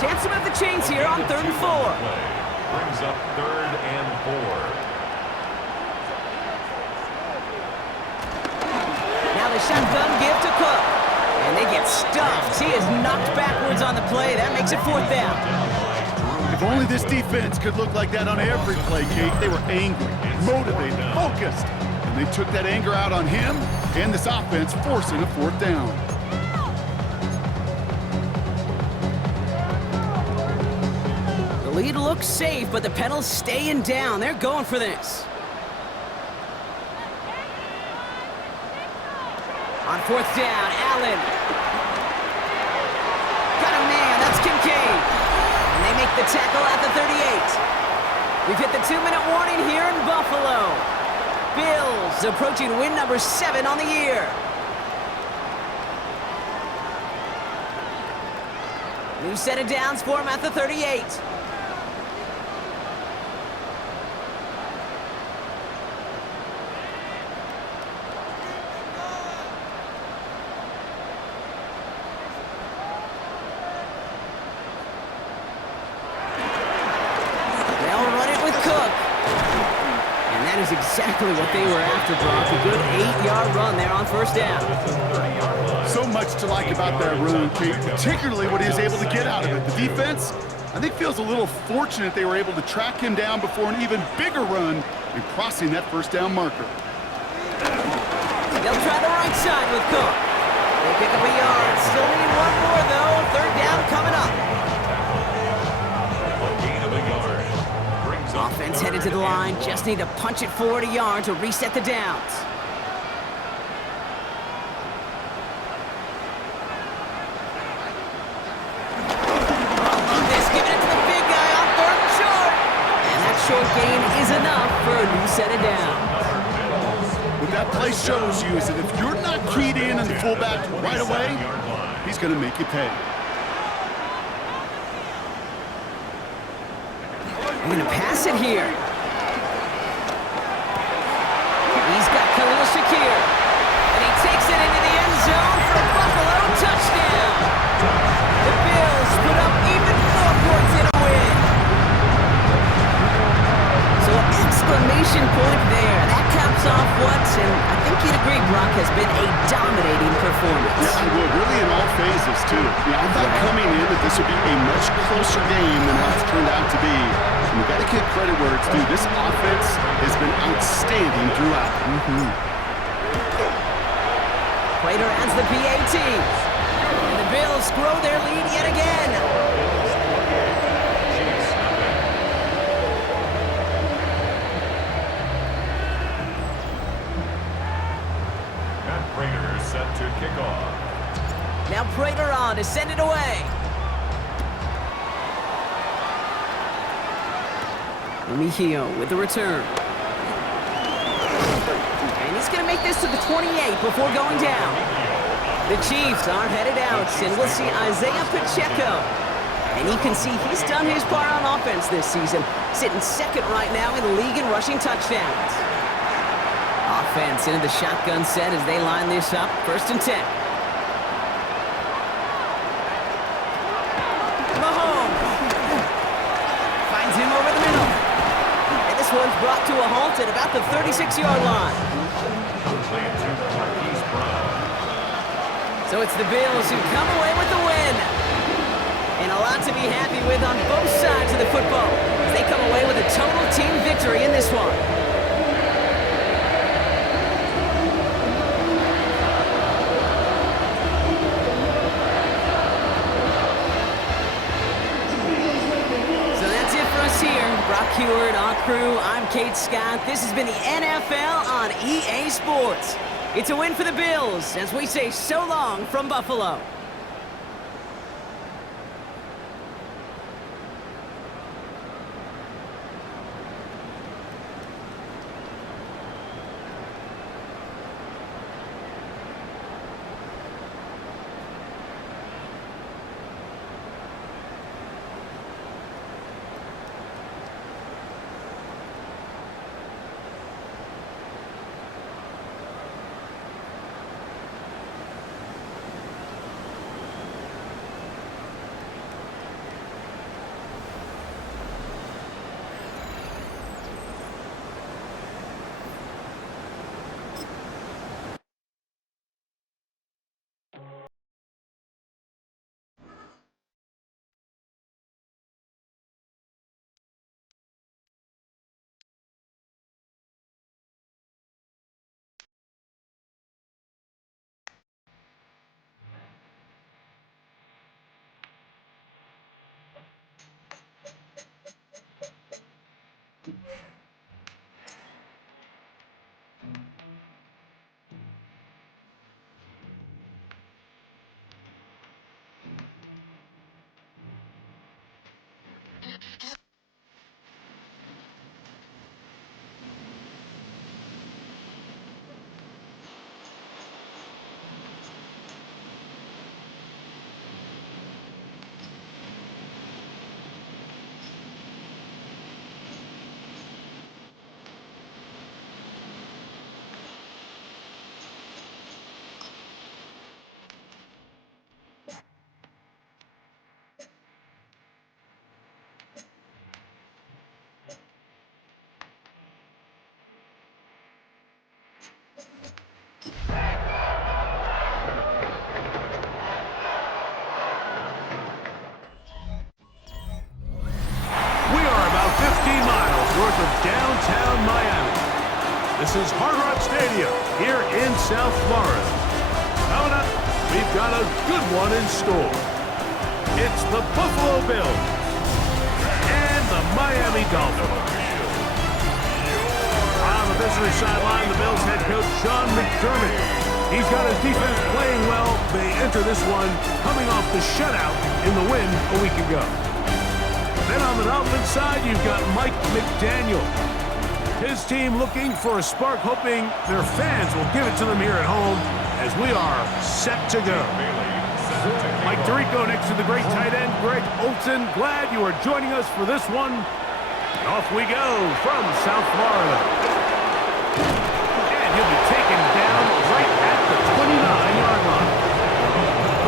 Chance to move the chains here on 3rd and 4. Brings up 3rd and 4. Shotgun give to Cook. And they get stuffed. He is knocked backwards on the play. That makes it 4th down. If only this defense could look like that on every play, Kate. They were angry, motivated, focused. And they took that anger out on him and this offense, forcing a 4th down. The lead looks safe, but the pedal's staying down. They're going for this. On 4th down, Allen. Got a man, that's Kincaid. And they make the tackle at the 38. We've hit the 2-minute warning here in Buffalo. Bills approaching win number 7 on the year. New set of downs for him at the 38. Exactly what they were after, Brock. A good 8-yard run there on 1st down. So much to like about that run, Kate, particularly what he was able to get out of it. The defense, I think, feels a little fortunate they were able to track him down before an even bigger run and crossing that 1st down marker. They'll try the right side with Cook. They pick up a yard. Still need one more, though. 3rd down coming up. Offense headed to the line. Just need to punch it forward a yard to reset the downs. This giving it to the big guy on 3rd and short. And that short gain is enough for a new set of downs. What that play shows you is that if you're not keyed in on the fullback right away, he's going to make you pay. They're going to pass it here. He's got Khalil Shakir. And he takes it into the end zone for a Buffalo touchdown. The Bills put up even more points in a win. So an exclamation point there. That caps off what, and I think you'd agree, Brock, has been a dominating performance. Yeah, I would. Really in all phases, too. I thought coming in that this would be a much closer game than how it's turned out to be. And you got to give credit where it's due. This offense has been outstanding throughout. Prater adds the PAT. And the Bills grow their lead yet again. Matt Prater is set to kick off. Now Prater on to send it away. Mejio with the return. And he's going to make this to the 28 before going down. The Chiefs are headed out, and we'll see Isaiah Pacheco. And you can see he's done his part on offense this season, sitting second right now in the league in rushing touchdowns. Offense into the shotgun set as they line this up. 1st and 10. Finds him over the middle. And this one's brought to a halt at about the 36-yard line. So it's the Bills who come away with the win. And a lot to be happy with on both sides of the football, as they come away with a total team victory in this one. Brock Heward, our crew, I'm Kate Scott. This has been the NFL on EA Sports. It's a win for the Bills as we say so long from Buffalo. Downtown Miami. This is Hard Rock Stadium here in South Florida. Coming up, we've got a good one in store. It's the Buffalo Bills and the Miami Dolphins. On the visitor sideline, the Bills head coach Sean McDermott. He's got his defense playing well. They enter this one coming off the shutout in the win a week ago. Then on the Dolphins side, you've got Mike McDaniel. His team looking for a spark, hoping their fans will give it to them here at home as we are set to go. Mike Tirico next to the great tight end, Greg Olsen. Glad you are joining us for this one. Off we go from South Florida. And he'll be taken down right at the 29-yard line.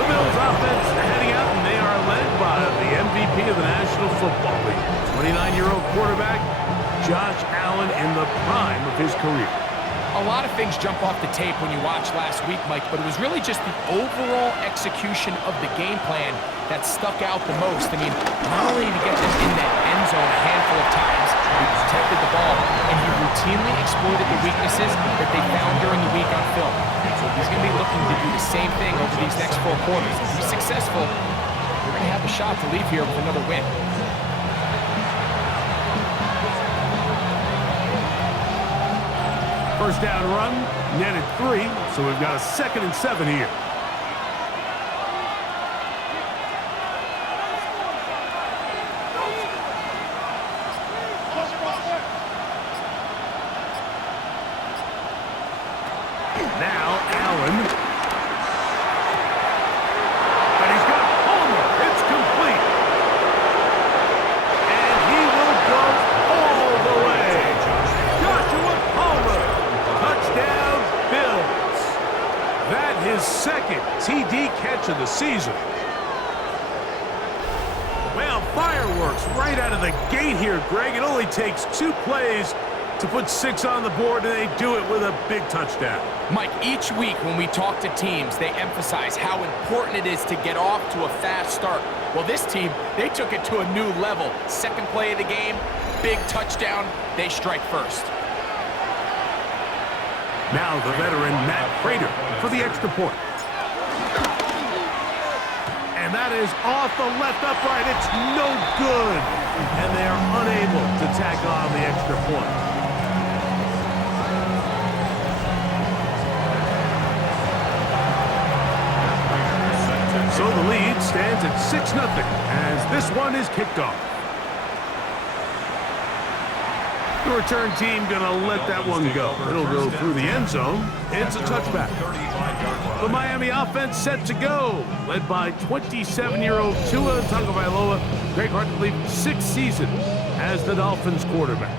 The Bills offense heading out, and they are led by the MVP of the National Football League, 29-year-old quarterback, Josh Allen, in the prime of his career. A lot of things jump off the tape when you watch last week, Mike, but it was really just the overall execution of the game plan that stuck out the most. I mean, not only did he get them in that end zone a handful of times, he protected the ball, and he routinely exploited the weaknesses that they found during the week on film. So he's going to be looking to do the same thing over these next 4 quarters. If he's successful, they're going to have a shot to leave here with another win. First down run, netted 3, so we've got a 2nd and 7 here. Now Allen. And he's got Homer. It's complete. And he will go all the way. Joshua Palmer. Touchdown, Bills. That his 2nd TD catch of the season. Well, fireworks right out of the gate here, Greg. It only takes 2 plays to put 6 on the board, and they do it with a big touchdown. Mike, each week when we talk to teams, they emphasize how important it is to get off to a fast start. Well, this team, they took it to a new level. 2nd play of the game, big touchdown, they strike first. Now the veteran Matt Prater for the extra point. And that is off the left upright. It's no good. And they are unable to tack on the extra point. So the lead stands at 6-0 as this one is kicked off. The return team going to let that one go. It'll go through the end zone. It's a touchback. The Miami offense set to go, led by 27-year-old Tua Tagovailoa. Greg Hartley, 6th season as the Dolphins quarterback.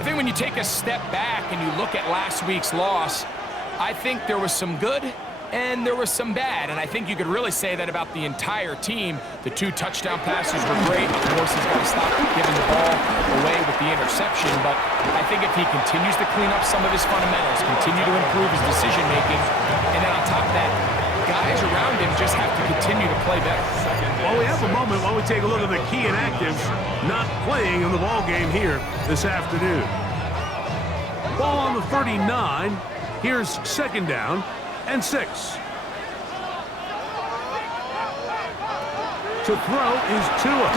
I think when you take a step back and you look at last week's loss, I think there was some good and there was some bad, and I think you could really say that about the entire team. The 2 touchdown passes were great. Of course, he's got to stop giving the ball away with the interception, but I think if he continues to clean up some of his fundamentals, continue to improve his decision-making, and then on top of that, guys around him just have to continue to play better. Well, we have a moment while we take a look at the key inactives not playing in the ball game here this afternoon. Ball on the 39. Here's 2nd down and 6. To throw is Tua.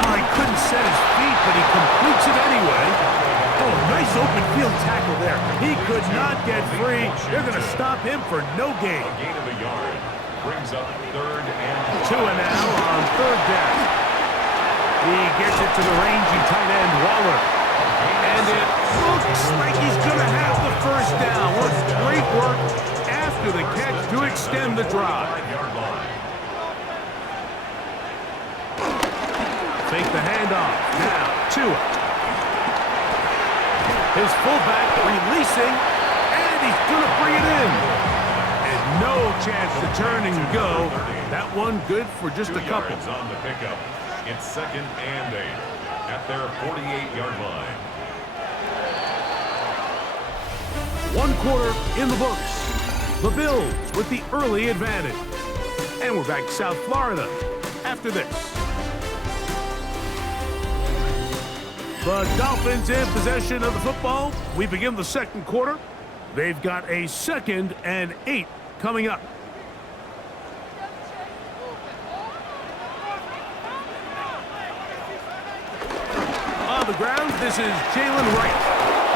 Oh, he couldn't set his feet, but he completes it anyway. Oh, nice open field tackle there. He could not get free. They're going to stop him for no gain. A gain of a yard brings up 3rd and Tua now on 3rd down. He gets it to the rangy tight end Waller. And it looks like he's going to have the 1st down. What great work after the catch to extend the drive. Fake the handoff. Now, Tua. His fullback releasing, and he's going to bring it in. And no chance to turn and go. That one good for just a couple. On the pickup. It's 2nd and 8 at their 48-yard line. 1 quarter in the books. The Bills with the early advantage. And we're back to South Florida after this. The Dolphins in possession of the football. We begin the 2nd quarter. They've got a 2nd and 8 coming up. On the ground, this is Jalen Wright.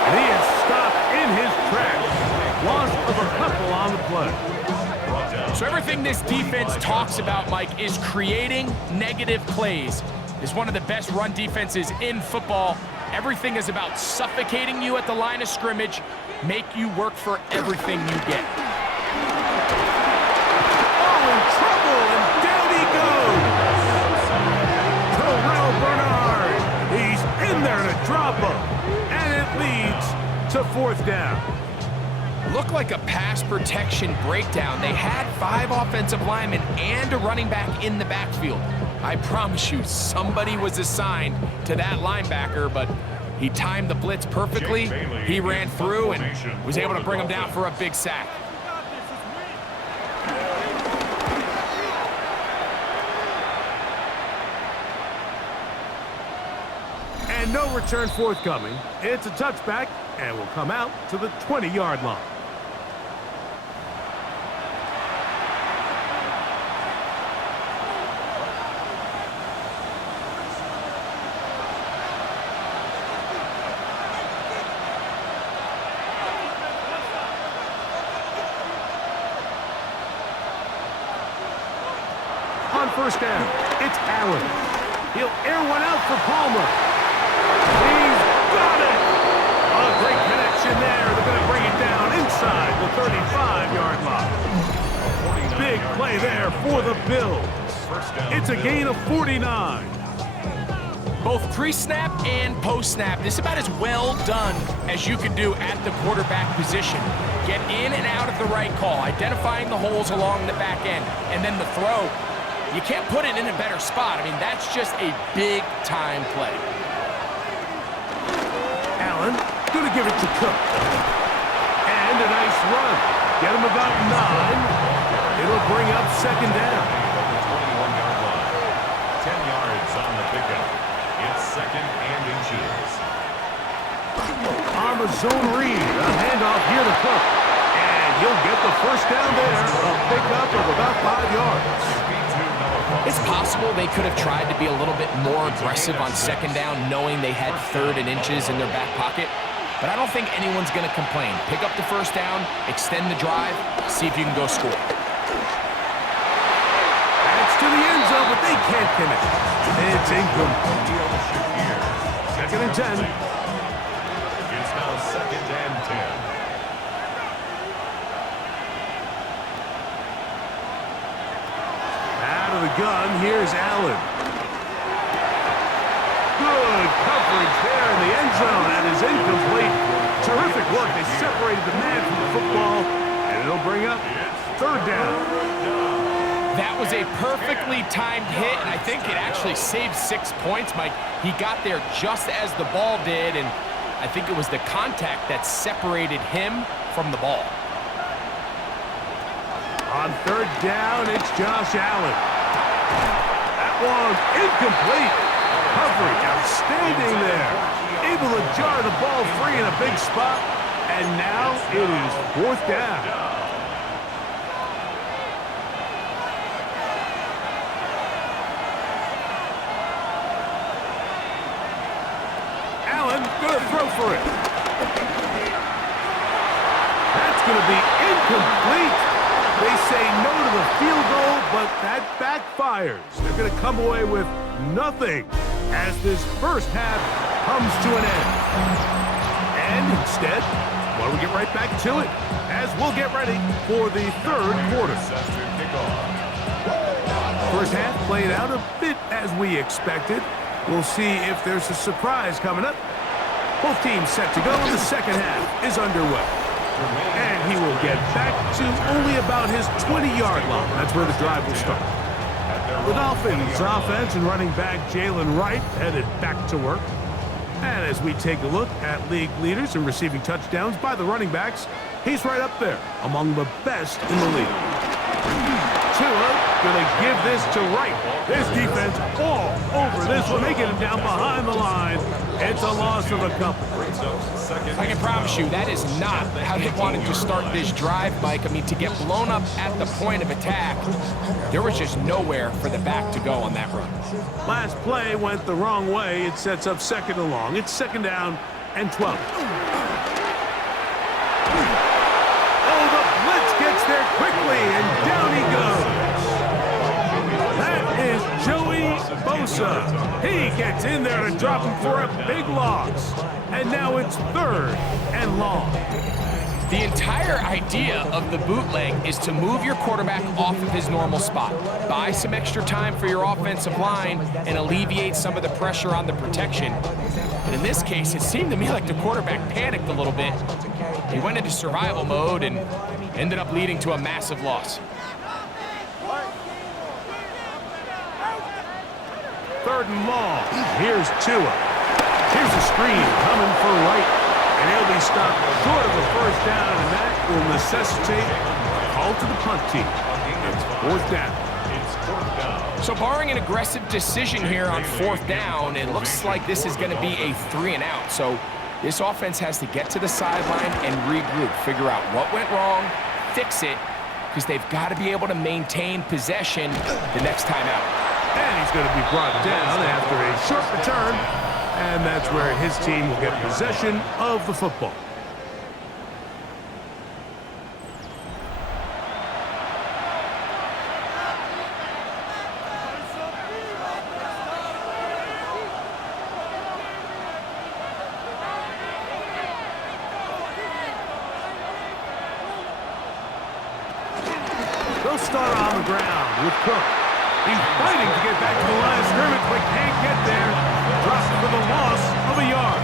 And he is stopped in his tracks. Loss of a couple on the play. So everything this defense talks about, Mike, is creating negative plays. It's one of the best run defenses in football. Everything is about suffocating you at the line of scrimmage, make you work for everything you get. Oh, in trouble, and down he goes. Terrell Bernard 4th down. Looked like a pass protection breakdown. They had 5 offensive linemen and a running back in the backfield. I promise you, somebody was assigned to that linebacker, but he timed the blitz perfectly. He ran through and was able to bring him down for a big sack. And no return forthcoming. It's a touchback and will come out to the 20-yard line. On 1st down, it's Allen. He'll air one out for Palmer. He's got it! A great connection there. They're going to bring it down inside the 35-yard line. Big play there for the Bills. It's a gain of 49. Both pre-snap and post-snap, this is about as well done as you can do at the quarterback position. Get in and out of the right call, identifying the holes along the back end, and then the throw. You can't put it in a better spot. I mean, that's just a big-time play. Allen, going to give it to Cook. And a nice run. Get him about 9. It'll bring up 2nd down. 21-yard line. 10 yards on the pickup. It's 2nd and inches. On the zone read, a handoff here to Cook. And he'll get the 1st down there. A pickup of about 5 yards. It's possible they could have tried to be a little bit more aggressive on 2nd down, knowing they had 3rd and inches in their back pocket. But I don't think anyone's going to complain. Pick up the 1st down, extend the drive, see if you can go score. That's to the end zone, but they can't connect. It's incomplete. 2nd and 10. It's now 2nd and 10. Out of the gun, here's Allen. Good coverage there in the end zone. That is incomplete. Terrific work. They separated the man from the football, and it'll bring up 3rd down. That was a perfectly timed hit, and I think it actually saved 6 points, Mike. He got there just as the ball did, and I think it was the contact that separated him from the ball. On 3rd down, it's Josh Allen. That one's incomplete. Coverage outstanding there. Able to jar the ball free in a big spot. And now it is 4th down. Allen going to throw for it. That's going to be incomplete. They say no to the field goal, but that backfires. They're going to come away with nothing as this 1st half comes to an end. And instead, why don't we get right back to it as we'll get ready for the 3rd quarter. 1st half played out a bit as we expected. We'll see if there's a surprise coming up. Both teams set to go, and the 2nd half is underway. And he will get back to only about his 20-yard line. That's where the drive will start. The Dolphins offense and running back Jalen Wright headed back to work. And as we take a look at league leaders in receiving touchdowns by the running backs, he's right up there among the best in the league. Tua gonna give this to Wright. This defense all over this one, making him down behind the line. It's a loss of a couple. I can promise you that is not how they wanted to start this drive, Mike. I mean, to get blown up at the point of attack, there was just nowhere for the back to go on that run. Last play went the wrong way. It sets up 2nd and long. It's 2nd down and 12. Oh, the blitz gets there quickly, and down he goes. That is Joey Bosa. He gets in there to drop him for a big loss. And now it's 3rd and long. The entire idea of the bootleg is to move your quarterback off of his normal spot, buy some extra time for your offensive line, and alleviate some of the pressure on the protection. But in this case, it seemed to me like the quarterback panicked a little bit. He went into survival mode and ended up leading to a massive loss. Third and long. Here's Tua. Here's a screen coming for Wright. And he'll be stopped short of a first down, and that will necessitate a call to the punt team. It's fourth down. So barring an aggressive decision here on fourth down, it looks like this is going to be a 3-and-out. So this offense has to get to the sideline and regroup, figure out what went wrong, fix it, because they've got to be able to maintain possession the next time out. And he's going to be brought down after a short return. And that's where his team will get possession of the football. They'll start on the ground with Cook. He's fighting to get back to the line of scrimmage, but can't get there. Drops for the loss of a yard.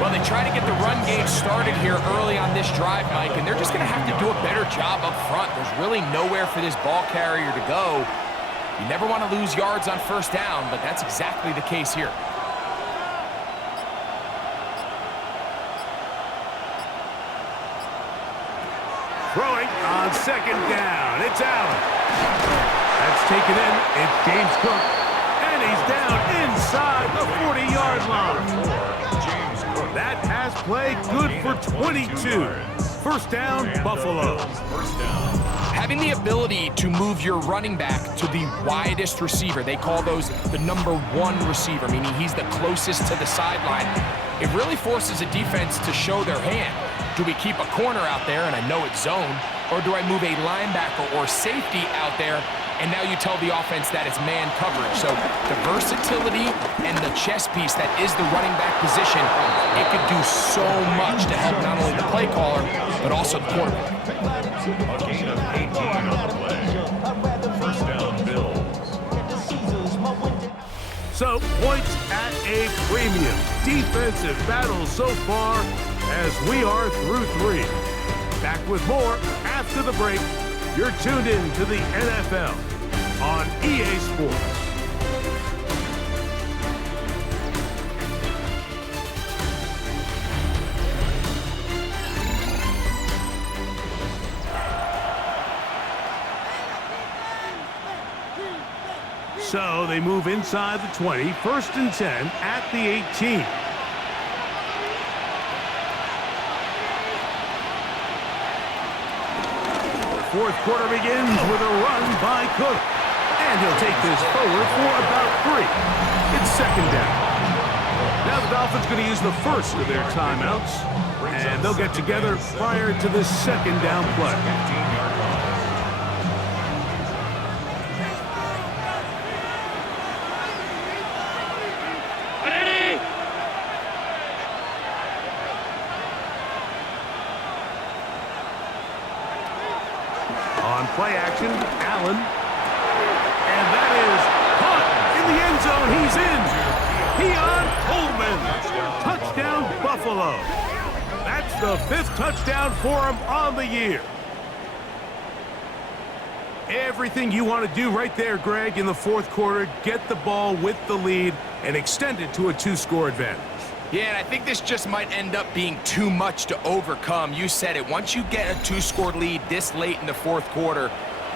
Well, they try to get the run game started here early on this drive, Mike, and they're just going to have to do a better job up front. There's really nowhere for this ball carrier to go. You never want to lose yards on first down, but that's exactly the case here. Throwing on second down. It's Allen. That's taken in. It's James Cook. And he's down inside the 40-yard line. That pass play good for 22. First down, Buffalo. Having the ability to move your running back to the widest receiver, they call those the #1 receiver, meaning he's the closest to the sideline. It really forces a defense to show their hand. Do we keep a corner out there, and I know it's zone, or do I move a linebacker or safety out there, and now you tell the offense that it's man coverage? So the versatility and the chess piece that is the running back position, it could do so much to help not only the play caller, but also the quarterback. A gain of 18 on the play. First down, Bills. So, points at a premium. Defensive battle so far as we are through 3. Back with more after the break. You're tuned in to the NFL on EA Sports. So they move inside the 20, 1st and 10 at the 18. Fourth quarter begins with a run by Cook. And he'll take this forward for about 3. It's second down. Now the Dolphins going to use the first of their timeouts. And they'll get together prior to this second down play. On play action, Allen. And that is caught in the end zone. He's in. Keon Coleman. Touchdown, Buffalo. That's the 5th touchdown for him on the year. Everything you want to do right there, Greg, in the 4th quarter. Get the ball with the lead and extend it to a 2-score advantage. Yeah, and I think this just might end up being too much to overcome. You said it. Once you get a 2-score lead this late in the 4th quarter,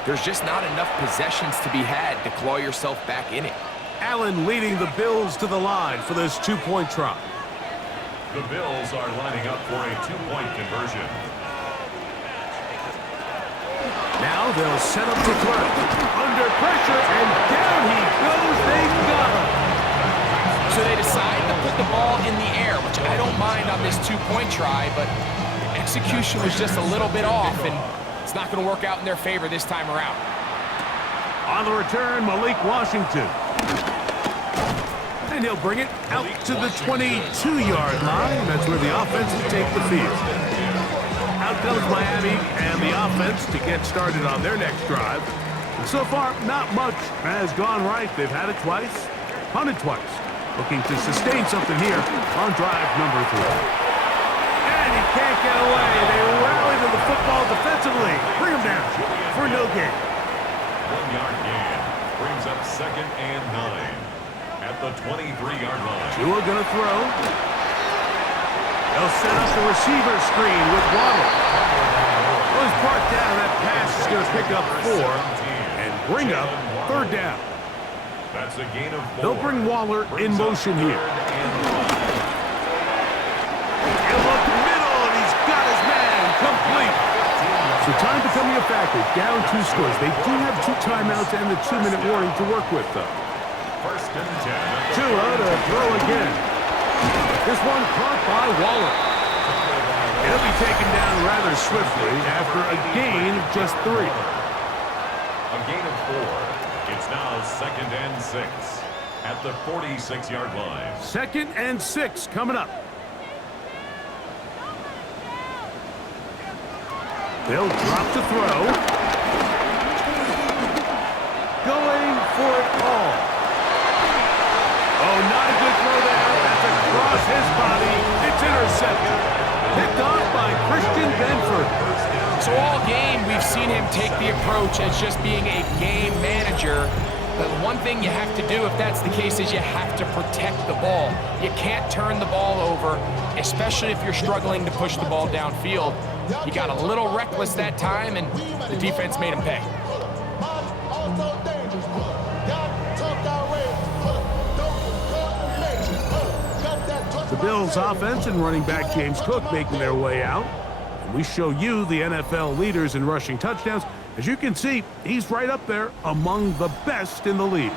there's just not enough possessions to be had to claw yourself back in it. Allen leading the Bills to the line for this 2-point try. The Bills are lining up for a 2-point conversion. Now they'll set up to throw. Under pressure, and down he goes. They got him. So they decide to put the ball in the air, which I don't mind on this 2-point try, but execution was just a little bit off, and it's not going to work out in their favor this time around. On the return, Malik Washington. And he'll bring it out to the 22-yard line. That's where the offense will take the field. comes Miami and the offense to get started on their next drive. And so far, not much has gone right. They've had it twice, punted twice. Looking to sustain something here on drive number 3. And he can't get away. They rally to the football defensively. Bring him down for no gain. 1-yard gain brings up 2nd and 9 at the 23-yard line. Tua gonna throw. They'll set up the receiver screen with Waddle. Well, he's parked down. That pass is going to pick up 4 and bring up 3rd down. That's a gain of 4. They'll bring Waller in motion here. He'll look middle, and he's got his man complete. So time becoming a factor. Down 2 scores. They do have 2 timeouts and the 2-minute warning to work with, though. 1st and 10. Tua to throw again. This one caught by Waller. He'll be taken down rather swiftly after a gain of just 3. A gain of 4. It's now 2nd and 6 at the 46-yard line. 2nd and 6 coming up. They'll drop to throw. Going for it all. Oh, not a good throw there. That's across his body. It's intercepted. Picked off by Christian Benford. So all game, we've seen him take the approach as just being a game manager. But one thing you have to do, if that's the case, is you have to protect the ball. You can't turn the ball over, especially if you're struggling to push the ball downfield. He got a little reckless that time, and the defense made him pay. The Bills' offense and running back James Cook making their way out. And we show you the NFL leaders in rushing touchdowns. As you can see, he's right up there among the best in the league.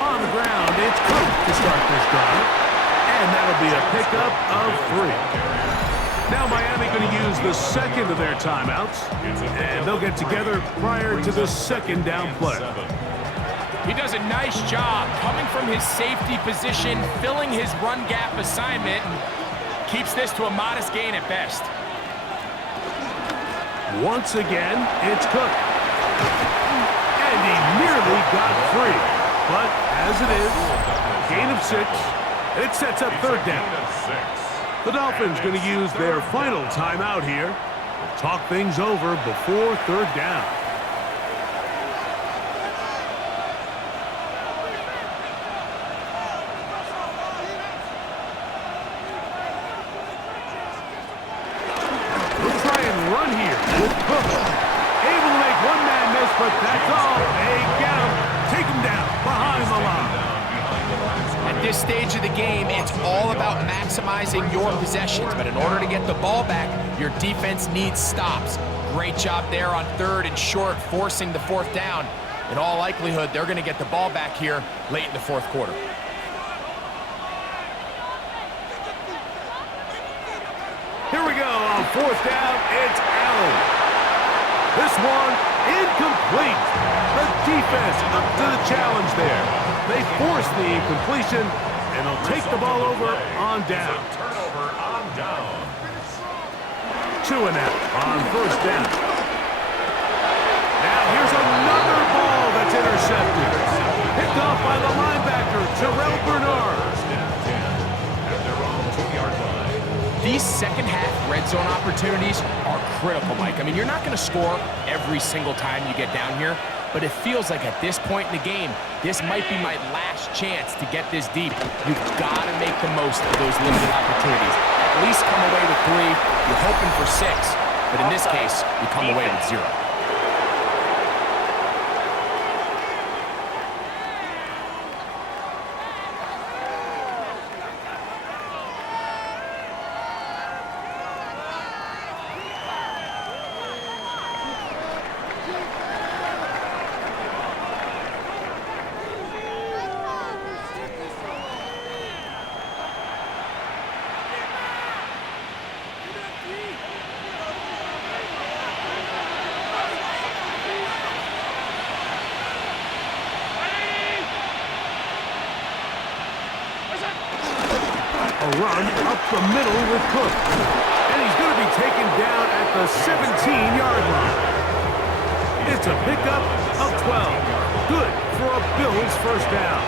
On the ground, it's Cook to start this drive. And that'll be a pickup of 3. Now Miami going to use the 2nd of their timeouts, and they'll get together prior to the 2nd down play. He does a nice job coming from his safety position, filling his run gap assignment, and keeps this to a modest gain at best. Once again, it's Cook. And he nearly got free. But as it is, gain of 6, it sets up 3rd down. The Dolphins going to use their final timeout here. We'll talk things over before 3rd down. We'll try and run here with Cook. Able to make one man miss, but that's all. They get him. Take him down behind the line. At this stage of the game, it's all about maximizing your possessions, but in order to get the ball back, your defense needs stops. Great job there on 3rd and short, forcing the 4th down. In all likelihood, they're going to get the ball back here late in the 4th quarter. Here we go on 4th down. It's Allen. This one incomplete. The defense up to the challenge there. They force the incompletion, and they'll take the ball over on down. Turnover on down. 2 and out on 1st down. Now here's another ball that's intercepted. Picked off by the linebacker, Terrell Bernard. At their own 2-yard line. These second-half red zone opportunities are critical, Mike. I mean, you're not going to score every single time you get down here, but it feels like at this point in the game, this might be my last chance to get this deep. You've got to make the most of those limited opportunities. At least come away with 3. You're hoping for 6, but in this case, you come away with 0. A run up the middle with Cook. And he's going to be taken down at the 17-yard line. It's a pickup of 12. Good for a Bills first down.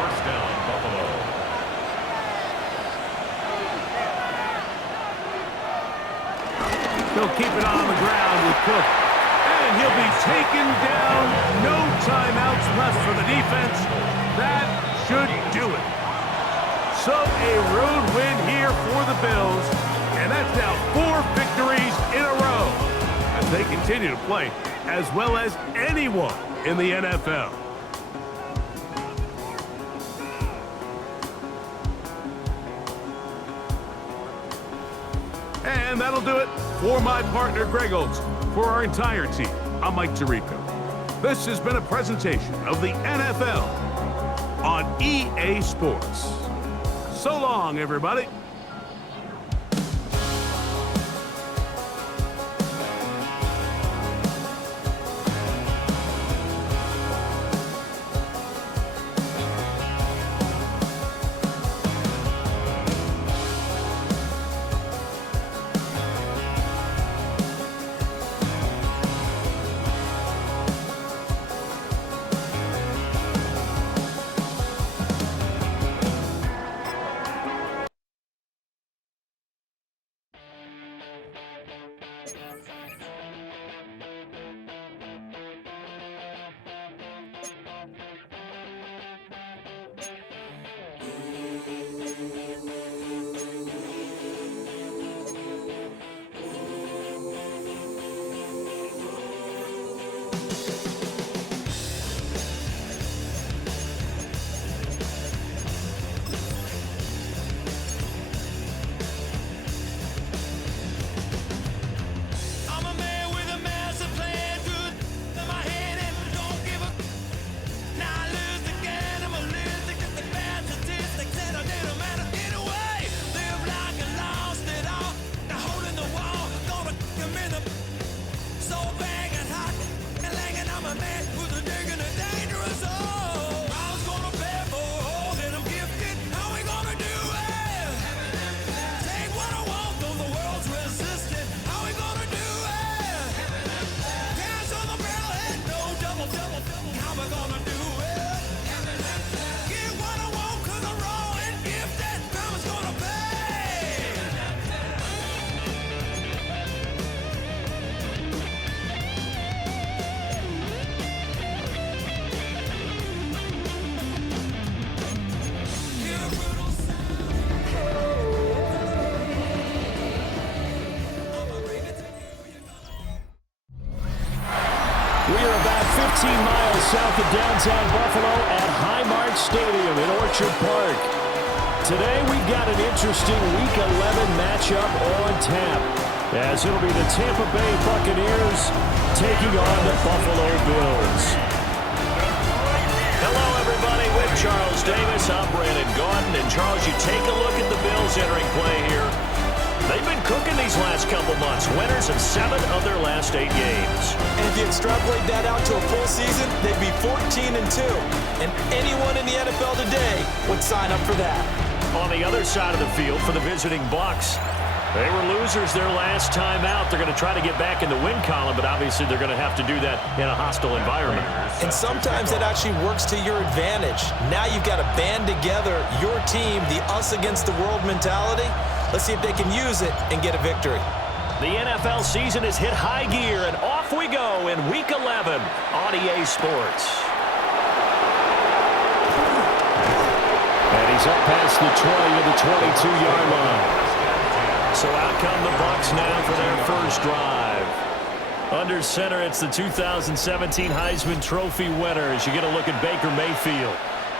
First down, Buffalo. He'll keep it on the ground with Cook. And he'll be taken down. No timeouts left for the defense. That should do it. So a road win here for the Bills. And that's now 4 victories in a row as they continue to play as well as anyone in the NFL. And that'll do it for my partner, Greg Olson. For our entire team, I'm Mike Tirico. This has been a presentation of the NFL on EA Sports. So long, everybody. South of downtown Buffalo at Highmark Stadium in Orchard Park. Today we've got an interesting Week 11 matchup on tap, as it'll be the Tampa Bay Buccaneers taking on the Buffalo Bills. Hello everybody, with Charles Davis, I'm Brandon Gordon, and Charles, you take a look at the Bills entering play here. They've been cooking these last couple months, winners of 7 of their last 8 games. And if you extrapolate that out to a full season, they'd be 14-2. And anyone in the NFL today would sign up for that. On the other side of the field for the visiting Bucs, they were losers their last time out. They're going to try to get back in the win column, but obviously they're going to have to do that in a hostile environment. And sometimes that actually works to your advantage. Now you've got to band together your team, the us against the world mentality. Let's see if they can use it and get a victory. The NFL season has hit high gear, and off we go in Week 11 on EA Sports. And he's up past the 20 to the 22-yard line. So out come the Bucs now for their first drive. Under center, it's the 2017 Heisman Trophy winners. You get a look at Baker Mayfield.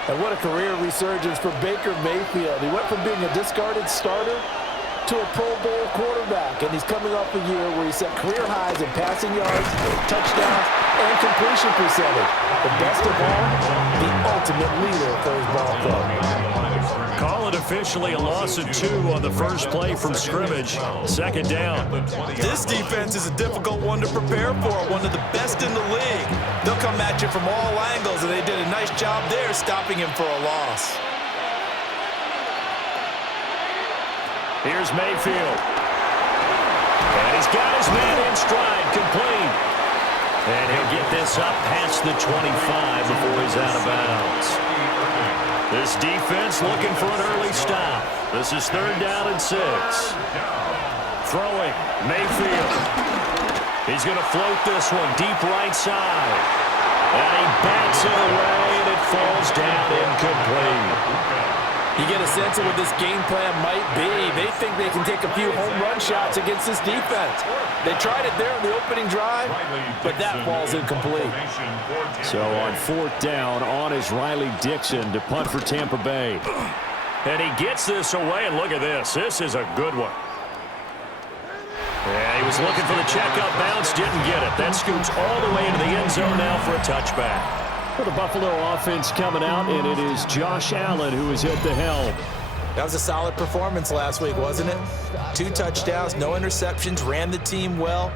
And what a career resurgence for Baker Mayfield. He went from being a discarded starter to a Pro Bowl quarterback, and he's coming off a year where he set career highs in passing yards, touchdowns, and completion percentage. The best of all, the ultimate leader for his ball club. Call it officially a loss of 2 on the first play from scrimmage. Second down. This defense is a difficult one to prepare for, one of the best in the league. They'll come at you from all angles, and they did a nice job there stopping him for a loss. Here's Mayfield. And he's got his man in stride, complete. And he'll get this up past the 25 before he's out of bounds. This defense looking for an early stop. This is 3rd down and 6. Throwing, Mayfield. He's going to float this one deep right side. And he bats it away, and it falls down incomplete. You get a sense of what this game plan might be. They think they can take a few home run shots against this defense. They tried it there in the opening drive, but that falls incomplete. So on 4th down, on is Riley Dixon to punt for Tampa Bay. And he gets this away, and look at this. This is a good one. Yeah, he was looking for the checkup bounce, didn't get it. That scoots all the way into the end zone now for a touchback. For the Buffalo offense coming out, and it is Josh Allen who is at the helm. That was a solid performance last week, wasn't it? 2 touchdowns, no interceptions, ran the team well,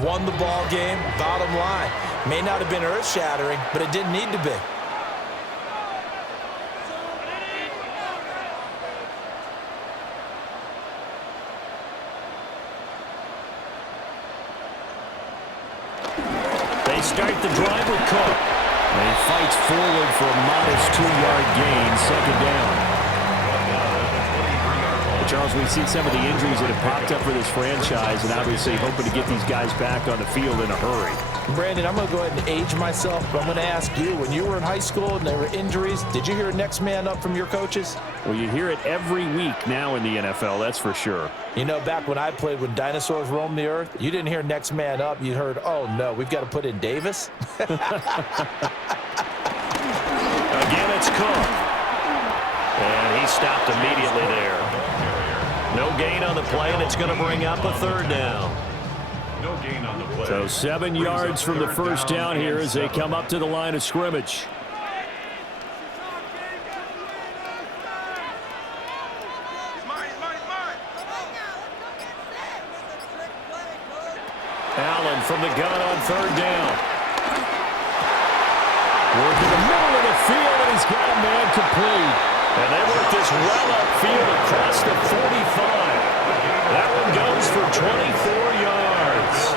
won the ball game. Bottom line, may not have been earth-shattering, but it didn't need to be. They start the drive with Cook. And he fights forward for a modest 2-yard gain, 2nd down. Charles, we've seen some of the injuries that have popped up for this franchise, and obviously hoping to get these guys back on the field in a hurry. Brandon, I'm going to go ahead and age myself, but I'm going to ask you, when you were in high school and there were injuries, did you hear next man up from your coaches? Well, you hear it every week now in the NFL, that's for sure. You know, back when I played, when dinosaurs roamed the earth, you didn't hear next man up. You heard, oh, no, we've got to put in Davis. Again, it's Cook. And he stopped immediately there. No gain on the play, and it's going to bring up a 3rd down. No gain on the play. So 7 yards from the first down here as they come up to the line of scrimmage. Allen from the gun on 3rd down. Working the middle of the field, and he's got a man complete. And they work this well upfield across the 45. That one goes for 24 yards.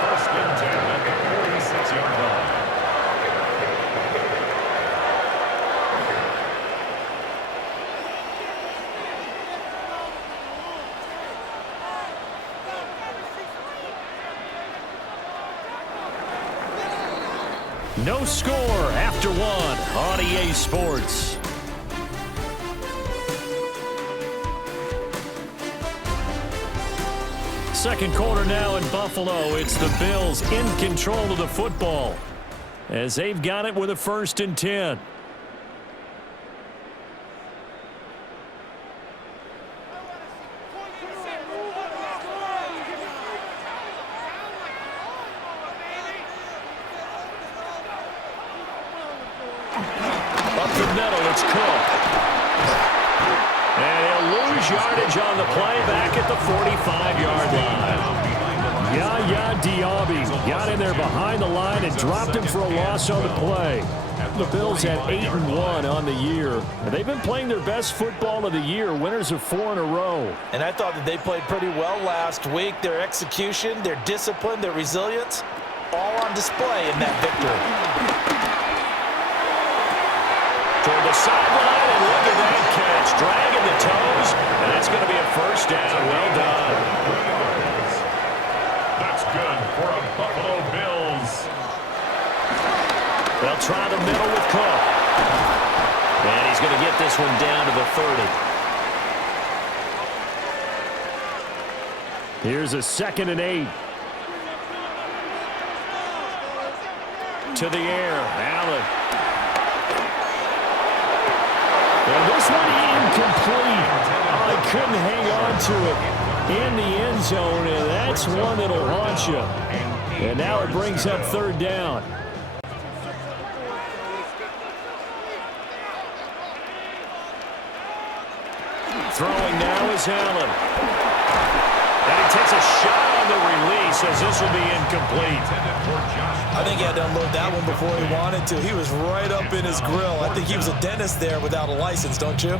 First and 10 at the 46-yard line. No score after 1 on EA Sports. Second quarter now in Buffalo. It's the Bills in control of the football as they've got it with a 1st and 10. Up the middle, it's Cook. And he'll lose yardage on the play back at the 45-yard line. Yaya Diaby got in there behind the line and dropped him for a loss on the play. The Bills had 8-1 on the year. And they've been playing their best football of the year, winners of 4 in a row. And I thought that they played pretty well last week. Their execution, their discipline, their resilience, all on display in that victory. Toward the sideline, and look at that catch. Dragging the toes, and that's going to be a 1st down. Well done. That's good for a Buffalo Bills. They'll try the middle with Cook. And he's going to get this one down to the 30. Here's a 2nd and 8. To the air, Allen. And this one incomplete. Oh, he couldn't hang on to it in the end zone, and that's one that'll haunt you. And now it brings up 3rd down. Throwing now is Allen. And he takes a shot on on the release as this will be incomplete. I think he had to unload that one before he wanted to. He was right up in his grill. I think he was a dentist there without a license, don't you?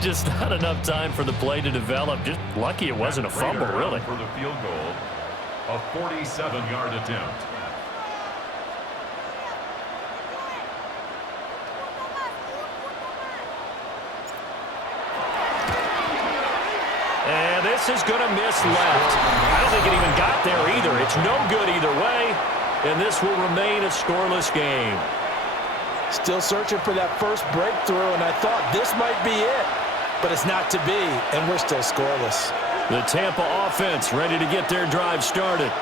Just not enough time for the play to develop. Just lucky it wasn't a fumble, really. For the field goal, a 47-yard attempt. And this is going to miss left. I don't think it even got there either. It's no good either way, and this will remain a scoreless game. Still searching for that first breakthrough, and I thought this might be it. But it's not to be, and we're still scoreless. The Tampa offense ready to get their drive started.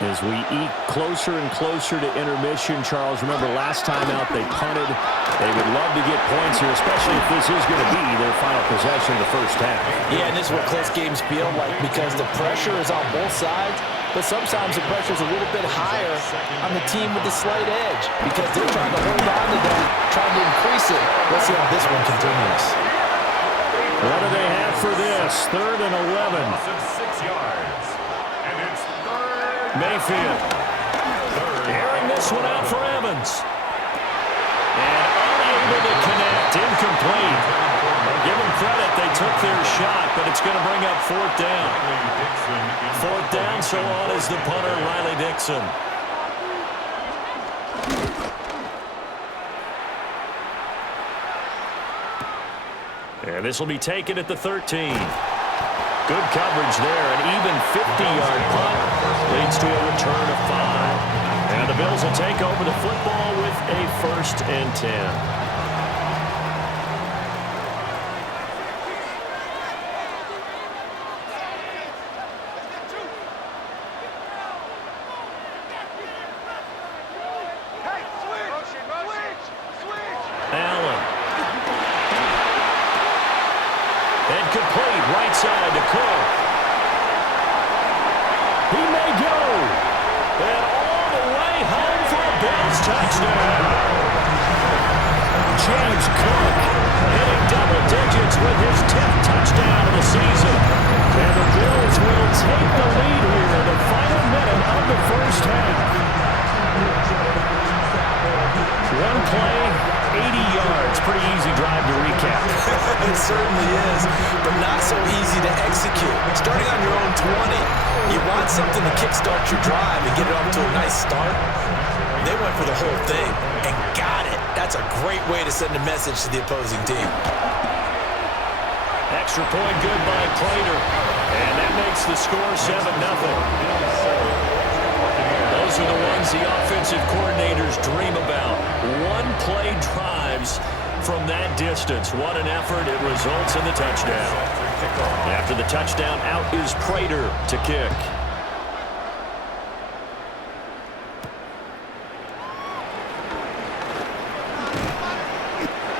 As we eat closer and closer to intermission, Charles, remember last time out they punted. They would love to get points here, especially if this is going to be their final possession of the first half. Yeah, and this is what close games feel like because the pressure is on both sides, but sometimes the pressure is a little bit higher on the team with the slight edge because they're trying to hold on to that, trying to increase it. Let's see how this one continues. What do they have for this? 3rd and 11. 6 yards. And it's third. Mayfield. Airing this one out for Evans. And unable to connect. Incomplete. Give them credit. They took their shot, but it's going to bring up 4th down. 4th down, so on is the punter, Riley Dixon. And this will be taken at the 13. Good coverage there. An even 50-yard punt leads to a return of 5. And the Bills will take over the football with a 1st and 10. Side to Cook. He may go. And all the way home for a Bills touchdown. James Cook hitting double digits with his 10th touchdown of the season. And the Bills will take the lead here in the final minute of the first half. One play, 80 yards. Pretty easy drive to recap. It certainly is, but not so easy to execute. Starting on your own 20, you want something to kickstart your drive and get it off to a nice start. They went for the whole thing and got it. That's a great way to send a message to the opposing team. Extra point good by Prater, and that makes the score 7-0. Those are the ones the offensive coordinators dream about. One-play drives from that distance. What an effort. It results in the touchdown. After the touchdown, out is Prater to kick.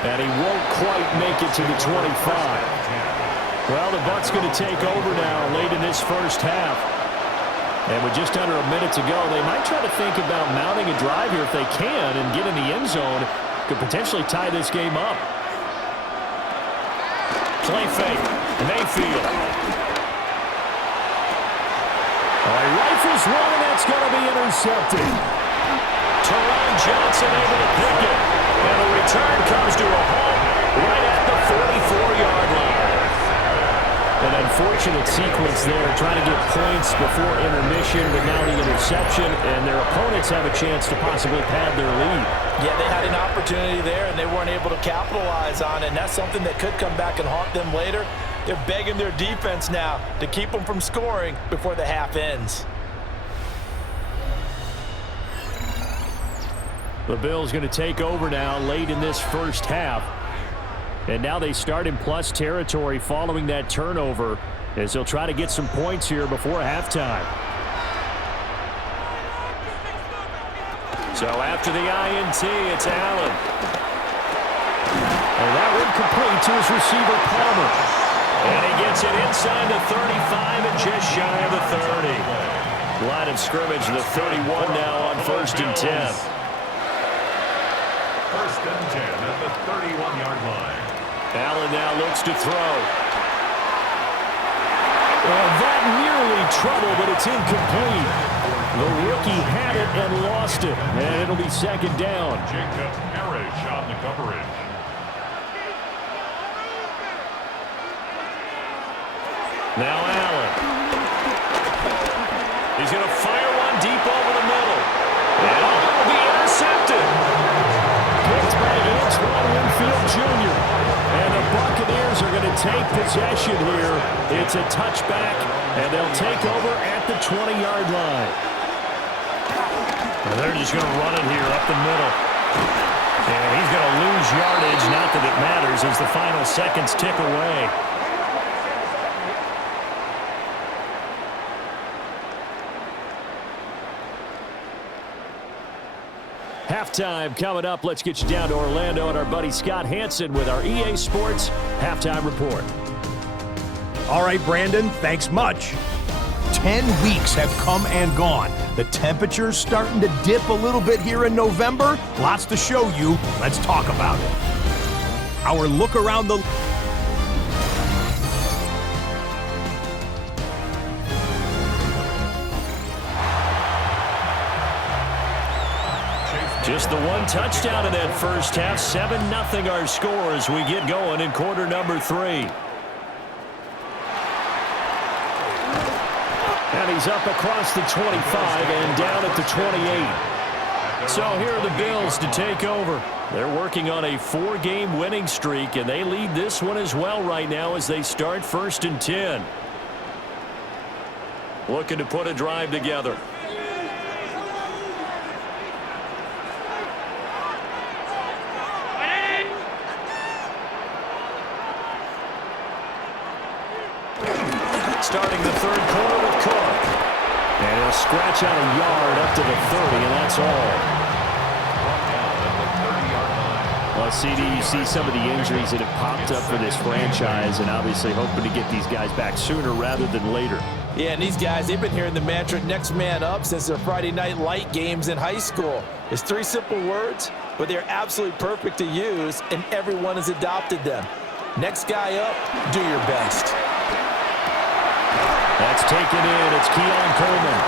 And he won't quite make it to the 25. Well, the Bucs going to take over now late in this first half. And with just under a minute to go, they might try to think about mounting a drive here if they can and get in the end zone. Could potentially tie this game up. Play fake. Mayfield. Rifles one, and that's going to be intercepted. Teron Johnson able to pick it. And the return comes to a halt right at the 44-yard line. An unfortunate sequence there, trying to get points before intermission, but now the interception, and their opponents have a chance to possibly pad their lead. Yeah, they had an opportunity there, and they weren't able to capitalize on it, and that's something that could come back and haunt them later. They're begging their defense now to keep them from scoring before the half ends. The Bills going to take over now late in this first half. And now they start in plus territory following that turnover as they'll try to get some points here before halftime. So after the INT, it's Allen. And that one complete to his receiver, Palmer. And he gets it inside the 35 and just shy of the 30. Line of scrimmage, the 31 now on 1st and 10. 1st and 10 at the 31-yard line. Allen now looks to throw. That nearly trouble, but it's incomplete. The rookie had it and lost it, and it'll be second down. Jacob Parrish on the coverage. Now Allen. He's going to fire one deep over the middle. And it'll be intercepted. Picked by Antoine Winfield Jr. And the Buccaneers are going to take possession here. It's a touchback, and they'll take over at the 20-yard line. And they're just going to run it here up the middle. And he's going to lose yardage, not that it matters, as the final seconds tick away. Halftime coming up. Let's get you down to Orlando and our buddy Scott Hansen with our EA Sports Halftime Report. All right, Brandon, thanks much. 10 weeks have come and gone. The temperature's starting to dip a little bit here in November. Lots to show you. Let's talk about it. Our look around the... Just the one touchdown in that first half. 7-0 our score as we get going in quarter number 3. And he's up across the 25 and down at the 28. So here are the Bills to take over. They're working on a 4-game winning streak, and they lead this one as well right now as they start 1st and 10. Looking to put a drive together. Starting the third quarter with Cook. And he'll scratch out a yard up to the 30, and that's all. Well, CD, you see some of the injuries that have popped up for this franchise, and obviously hoping to get these guys back sooner rather than later. Yeah, and these guys, they've been hearing the mantra, next man up, since their Friday night light games in high school. It's 3 simple words, but they're absolutely perfect to use, and everyone has adopted them. Next guy up, do your best. That's taken in. It's Keon Coleman.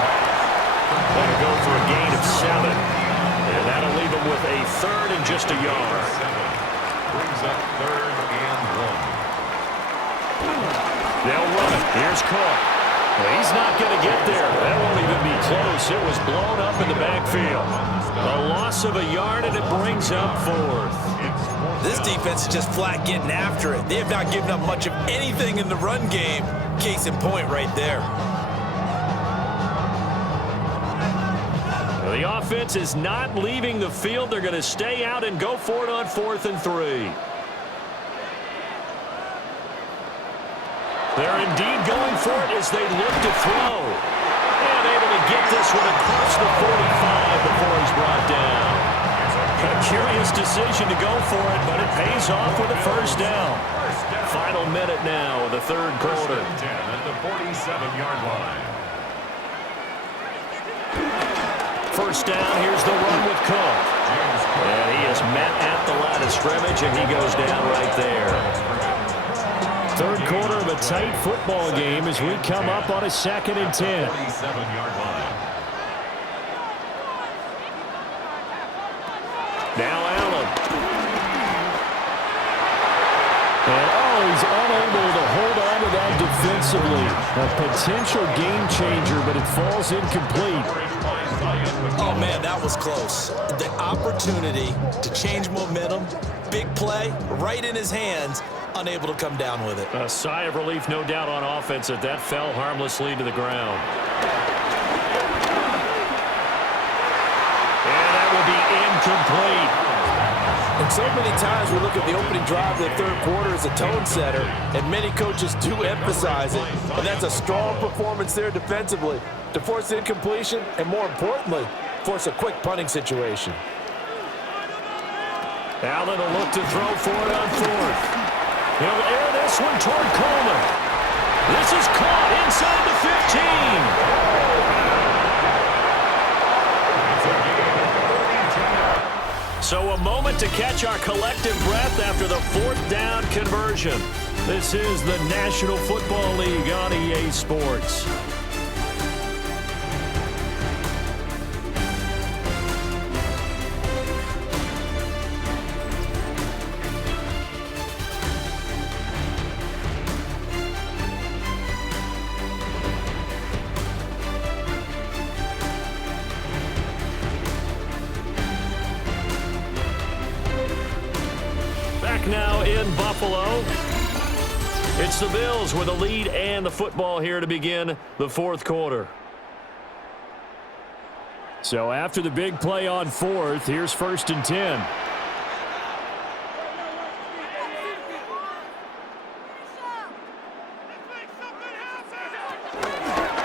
That'll go for a gain of 7. And that'll leave him with a 3rd and just a yard. Brings up 3rd and 1. They'll run it. Here's Cook. Well, he's not going to get there. That won't even be close. It was blown up in the backfield. A loss of a yard, and it brings up 4th. This defense is just flat getting after it. They have not given up much of anything in the run game. Case in point right there. Well, the offense is not leaving the field. They're going to stay out and go for it on 4th and 3. They're indeed going for it as they look to throw. And able to get this one across the 45 before he's brought down. A curious decision to go for it, but it pays off with a 1st down. Final minute now of the third quarter. 1st and 10 at the 47-yard line. 1st down, here's the run with Cook. And he is met at the line of scrimmage, and he goes down right there. Third quarter of a tight football game as we come up on a 2nd and 10. 47-yard line. Now Allen. And he's unable to hold on to that defensively. A potential game changer, but it falls incomplete. Oh, man, that was close. The opportunity to change momentum, big play, right in his hands, unable to come down with it. A sigh of relief, no doubt, on offense that that fell harmlessly to the ground. And that will be incomplete. And so many times we look at the opening drive of the third quarter as a tone setter, and many coaches do emphasize it. And that's a strong performance there defensively to force incompletion and, more importantly, force a quick punting situation. Allen will look to throw for it on 4th. He'll air this one toward Coleman. This is caught inside the 15. So a moment to catch our collective breath after the 4th down conversion. This is the National Football League on EA Sports. Back now in Buffalo. It's the Bills with a lead and the football here to begin the fourth quarter. So after the big play on fourth, here's 1st and 10.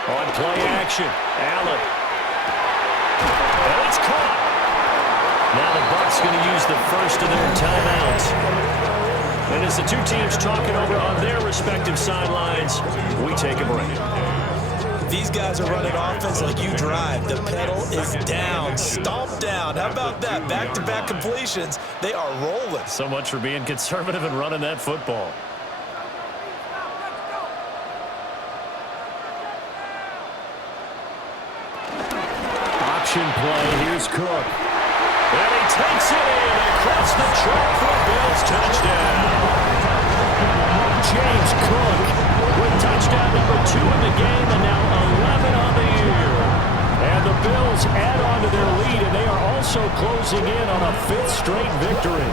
On play action, Allen. And it's caught. Now the Bucs going to use the first of their timeouts. And as the two teams talking over on their respective sidelines, we take a break. These guys are running offense like you drive. The pedal is down, stomp down. How about that? Back-to-back completions. They are rolling. So much for being conservative and running that football. Option play. Here's Cook. And he takes it in across the chalk for a Bills touchdown. James Cook with touchdown number 2 in the game and now 11 on the year. And the Bills add on to their lead, and they are also closing in on a 5th straight victory.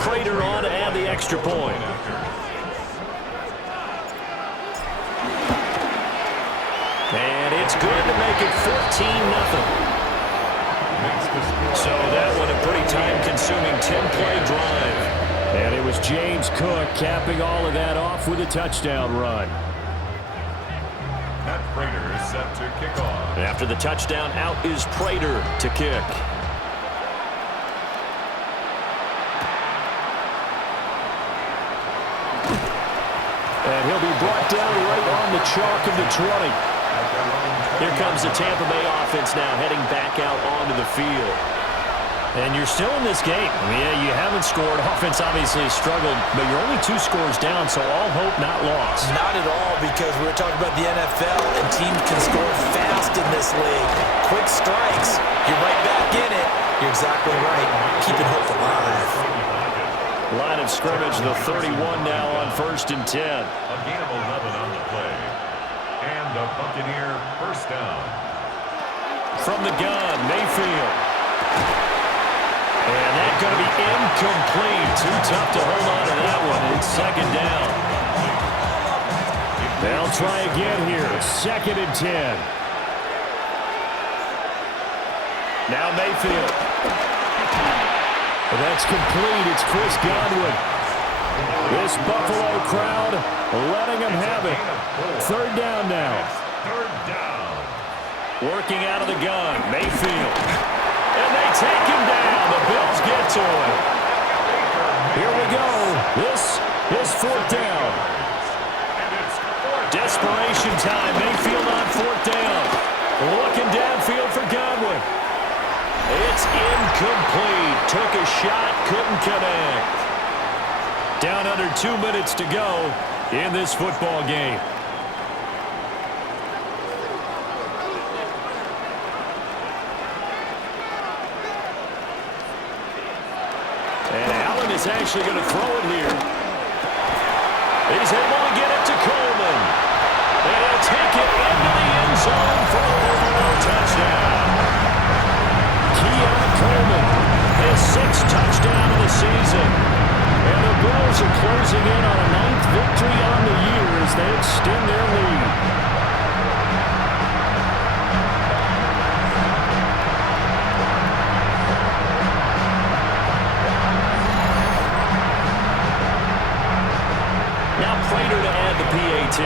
Prater on to add the extra point. And it's good to make it 14-0. So that one a pretty time-consuming 10-play drive. And it was James Cook capping all of that off with a touchdown run. Matt Prater is set to kick off. After the touchdown, out is Prater to kick. And he'll be brought down right on the chalk of the 20. Here comes the Tampa Bay offense now heading back out onto the field. And you're still in this game. Yeah, you haven't scored. Offense obviously struggled, but you're only 2 scores down, so all hope not lost. Not at all, because we're talking about the NFL, and teams can score fast in this league. Quick strikes. You're right back in it. You're exactly right. Keeping hope alive. Line of scrimmage, the 31 now on 1st and 10. A gain of 11 on the play. And a Buccaneer first down. From the gun, Mayfield. And that's going to be incomplete. Too tough to hold on to that one. It's 2nd down. They'll try again here. 2nd and 10. Now Mayfield. That's complete. It's Chris Godwin. This Buffalo crowd letting him have it. 3rd down now. 3rd down. Working out of the gun. Mayfield. And they take him down. The Bills get to him. Here we go. This is 4th down. Desperation time. Mayfield on 4th down. Looking downfield for Godwin. It's incomplete. Took a shot, couldn't connect. Down under 2 minutes to go in this football game. And Allen is actually going to throw it here. He's able to get it to Coleman. And he'll take it into the end zone for a overall touchdown. Coleman, his 6th touchdown of the season. And the Bills are closing in on a 9th victory on the year as they extend their lead. Now Prater to add the PAT.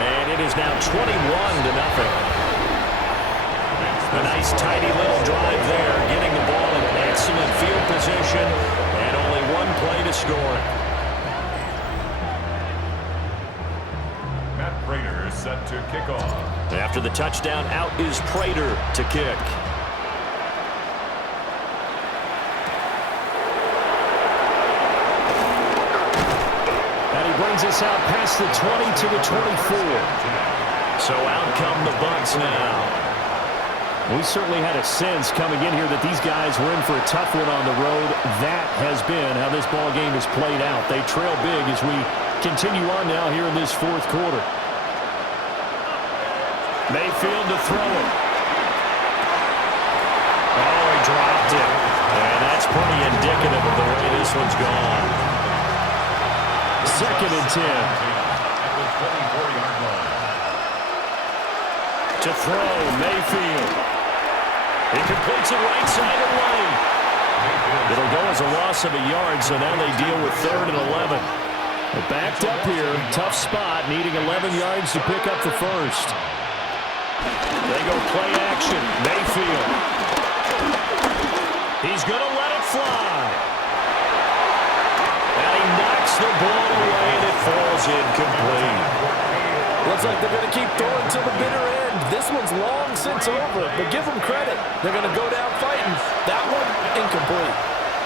And it is now 21-0. A nice tidy little drive there, getting the ball in excellent field position, and only one play to score. Matt Prater set to kick off. After the touchdown, out is Prater to kick. And he brings us out past the 20 to the 24. So out come the Bucs now. We certainly had a sense coming in here that these guys were in for a tough one on the road. That has been how this ball game has played out. They trail big as we continue on now here in this fourth quarter. Mayfield to throw it. Oh, he dropped it. And that's pretty indicative of the way this one's gone. 2nd and 10. At the 24-yard line. To throw, Mayfield. He completes it right side of the lane. It'll go as a loss of a yard, so now they deal with 3rd and 11. They're backed up here, tough spot, needing 11 yards to pick up the first. They go play action, Mayfield. He's going to let it fly. And he knocks the ball away, and it falls incomplete. Looks like they're going to keep throwing to the bitter end. This one's long since over, but give them credit. They're going to go down fighting. That one, incomplete.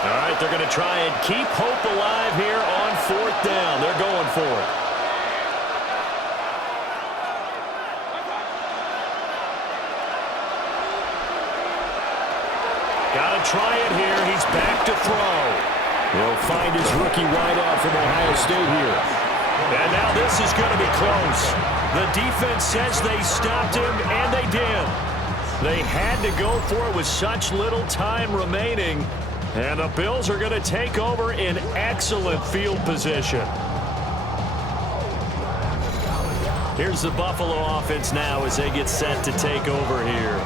All right, they're going to try and keep hope alive here on 4th down. They're going for it. Got to try it here. He's back to throw. He'll find his rookie wideout from Ohio State here. And now this is going to be close. The defense says they stopped him, and they did. They had to go for it with such little time remaining. And the Bills are going to take over in excellent field position. Here's the Buffalo offense now as they get set to take over here.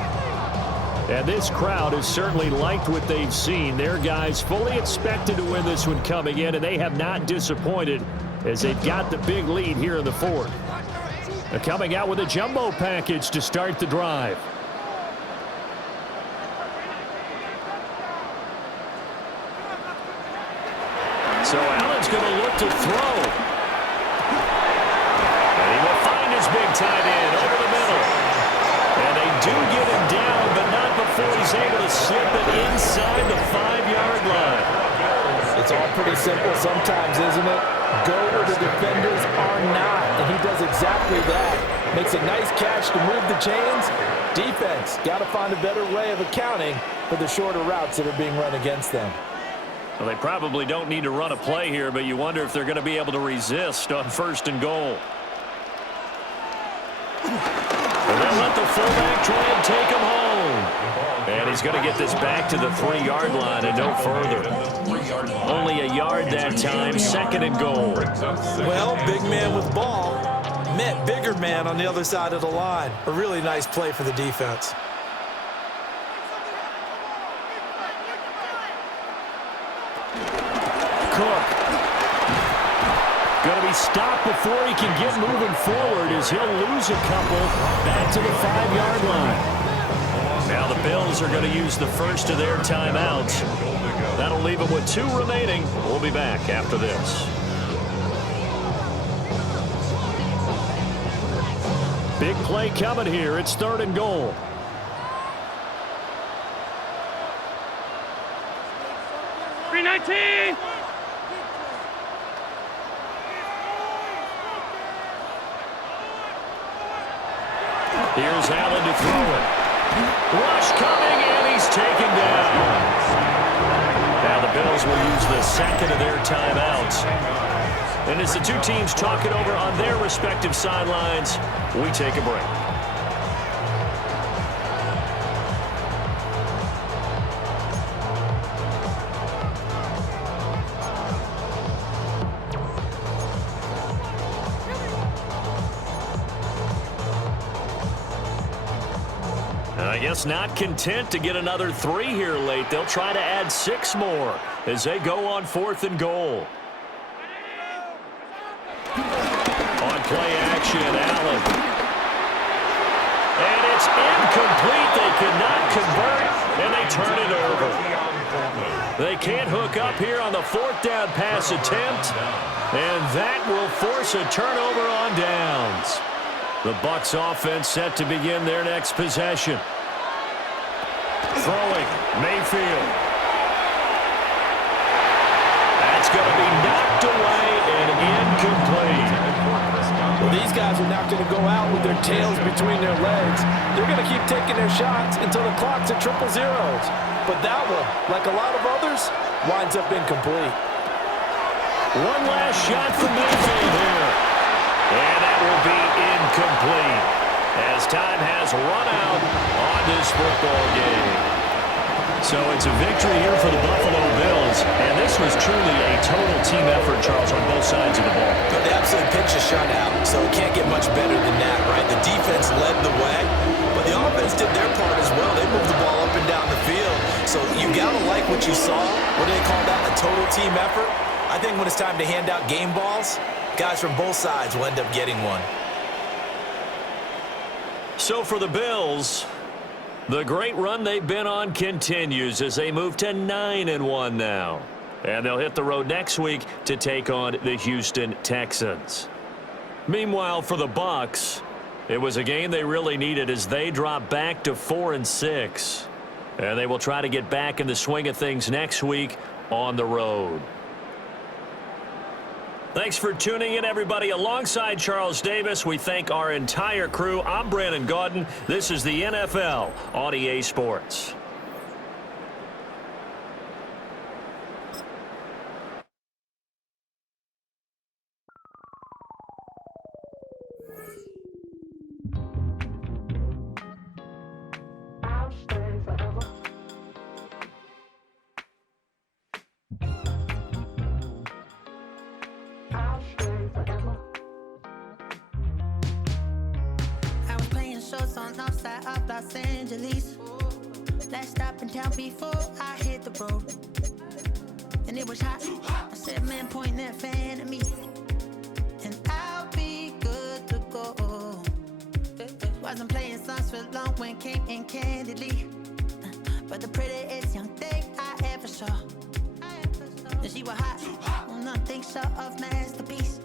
And this crowd has certainly liked what they've seen. Their guys fully expected to win this one coming in, and they have not disappointed as they've got the big lead here in the 4th. They're coming out with a jumbo package to start the drive. So Allen's going to look to throw. And he will find his big tight end over the middle. And they do get him down, but not before he's able to slip it inside the 5-yard line. It's all pretty simple sometimes, isn't it? Go where the defenders are not, and he does exactly that. Makes a nice catch to move the chains. Defense, got to find a better way of accounting for the shorter routes that are being run against them. Well, they probably don't need to run a play here, but you wonder if they're going to be able to resist on 1st and goal. And they'll let the fullback try and take him home. And he's going to get this back to the 3-yard line and no further. Only a yard that time, 2nd and goal. Well, big man with ball met bigger man on the other side of the line. A really nice play for the defense. Cook. Going to be stopped before he can get moving forward as he'll lose a couple back to the 5-yard line. Now the Bills are going to use the first of their timeouts. That'll leave them with 2 remaining. We'll be back after this. Big play coming here. It's 3rd and goal. .319. Here's Allen to throw it. Rush coming, and he's taken down. Now the Bills will use the 2nd of their timeouts. And as the 2 teams talk it over on their respective sidelines, we take a break. I guess not content to get another 3 here late. They'll try to add 6 more as they go on 4th and goal. On play action, Allen. And it's incomplete. They could not convert, and they turn it over. They can't hook up here on the fourth down pass attempt, and that will force a turnover on downs. The Bucs offense set to begin their next possession. Throwing, Mayfield. That's going to be knocked away and incomplete. Well, these guys are not going to go out with their tails between their legs. They're going to keep taking their shots until the clock's at 000. But that one, like a lot of others, winds up incomplete. One last shot from Mayfield here. And that will be incomplete as time has run out on this football game. So it's a victory here for the Buffalo Bills, and this was truly a total team effort, Charles, on both sides of the ball. But they absolutely pitched a shutout, so it can't get much better than that, right? The defense led the way, but the offense did their part as well. They moved the ball up and down the field, so you got to like what you saw. What do they call that, a total team effort? I think when it's time to hand out game balls, guys from both sides will end up getting one. So for the Bills, the great run they've been on continues as they move to 9-1 now. And they'll hit the road next week to take on the Houston Texans. Meanwhile, for the Bucs, it was a game they really needed as they drop back to 4-6. And they will try to get back in the swing of things next week on the road. Thanks for tuning in, everybody. Alongside Charles Davis, we thank our entire crew. I'm Brandon Gaudin. This is the NFL on EA Sports. On north side of Los Angeles. Last stop in town before I hit the road. And it was hot. I said, man, point that fan at me. And I'll be good to go. Wasn't playing songs for long when came in candidly. But the prettiest young thing I ever saw. And she was hot. On nothing short of masterpiece.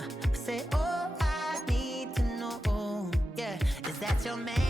I said, oh, I need to know. Yeah, is that your man?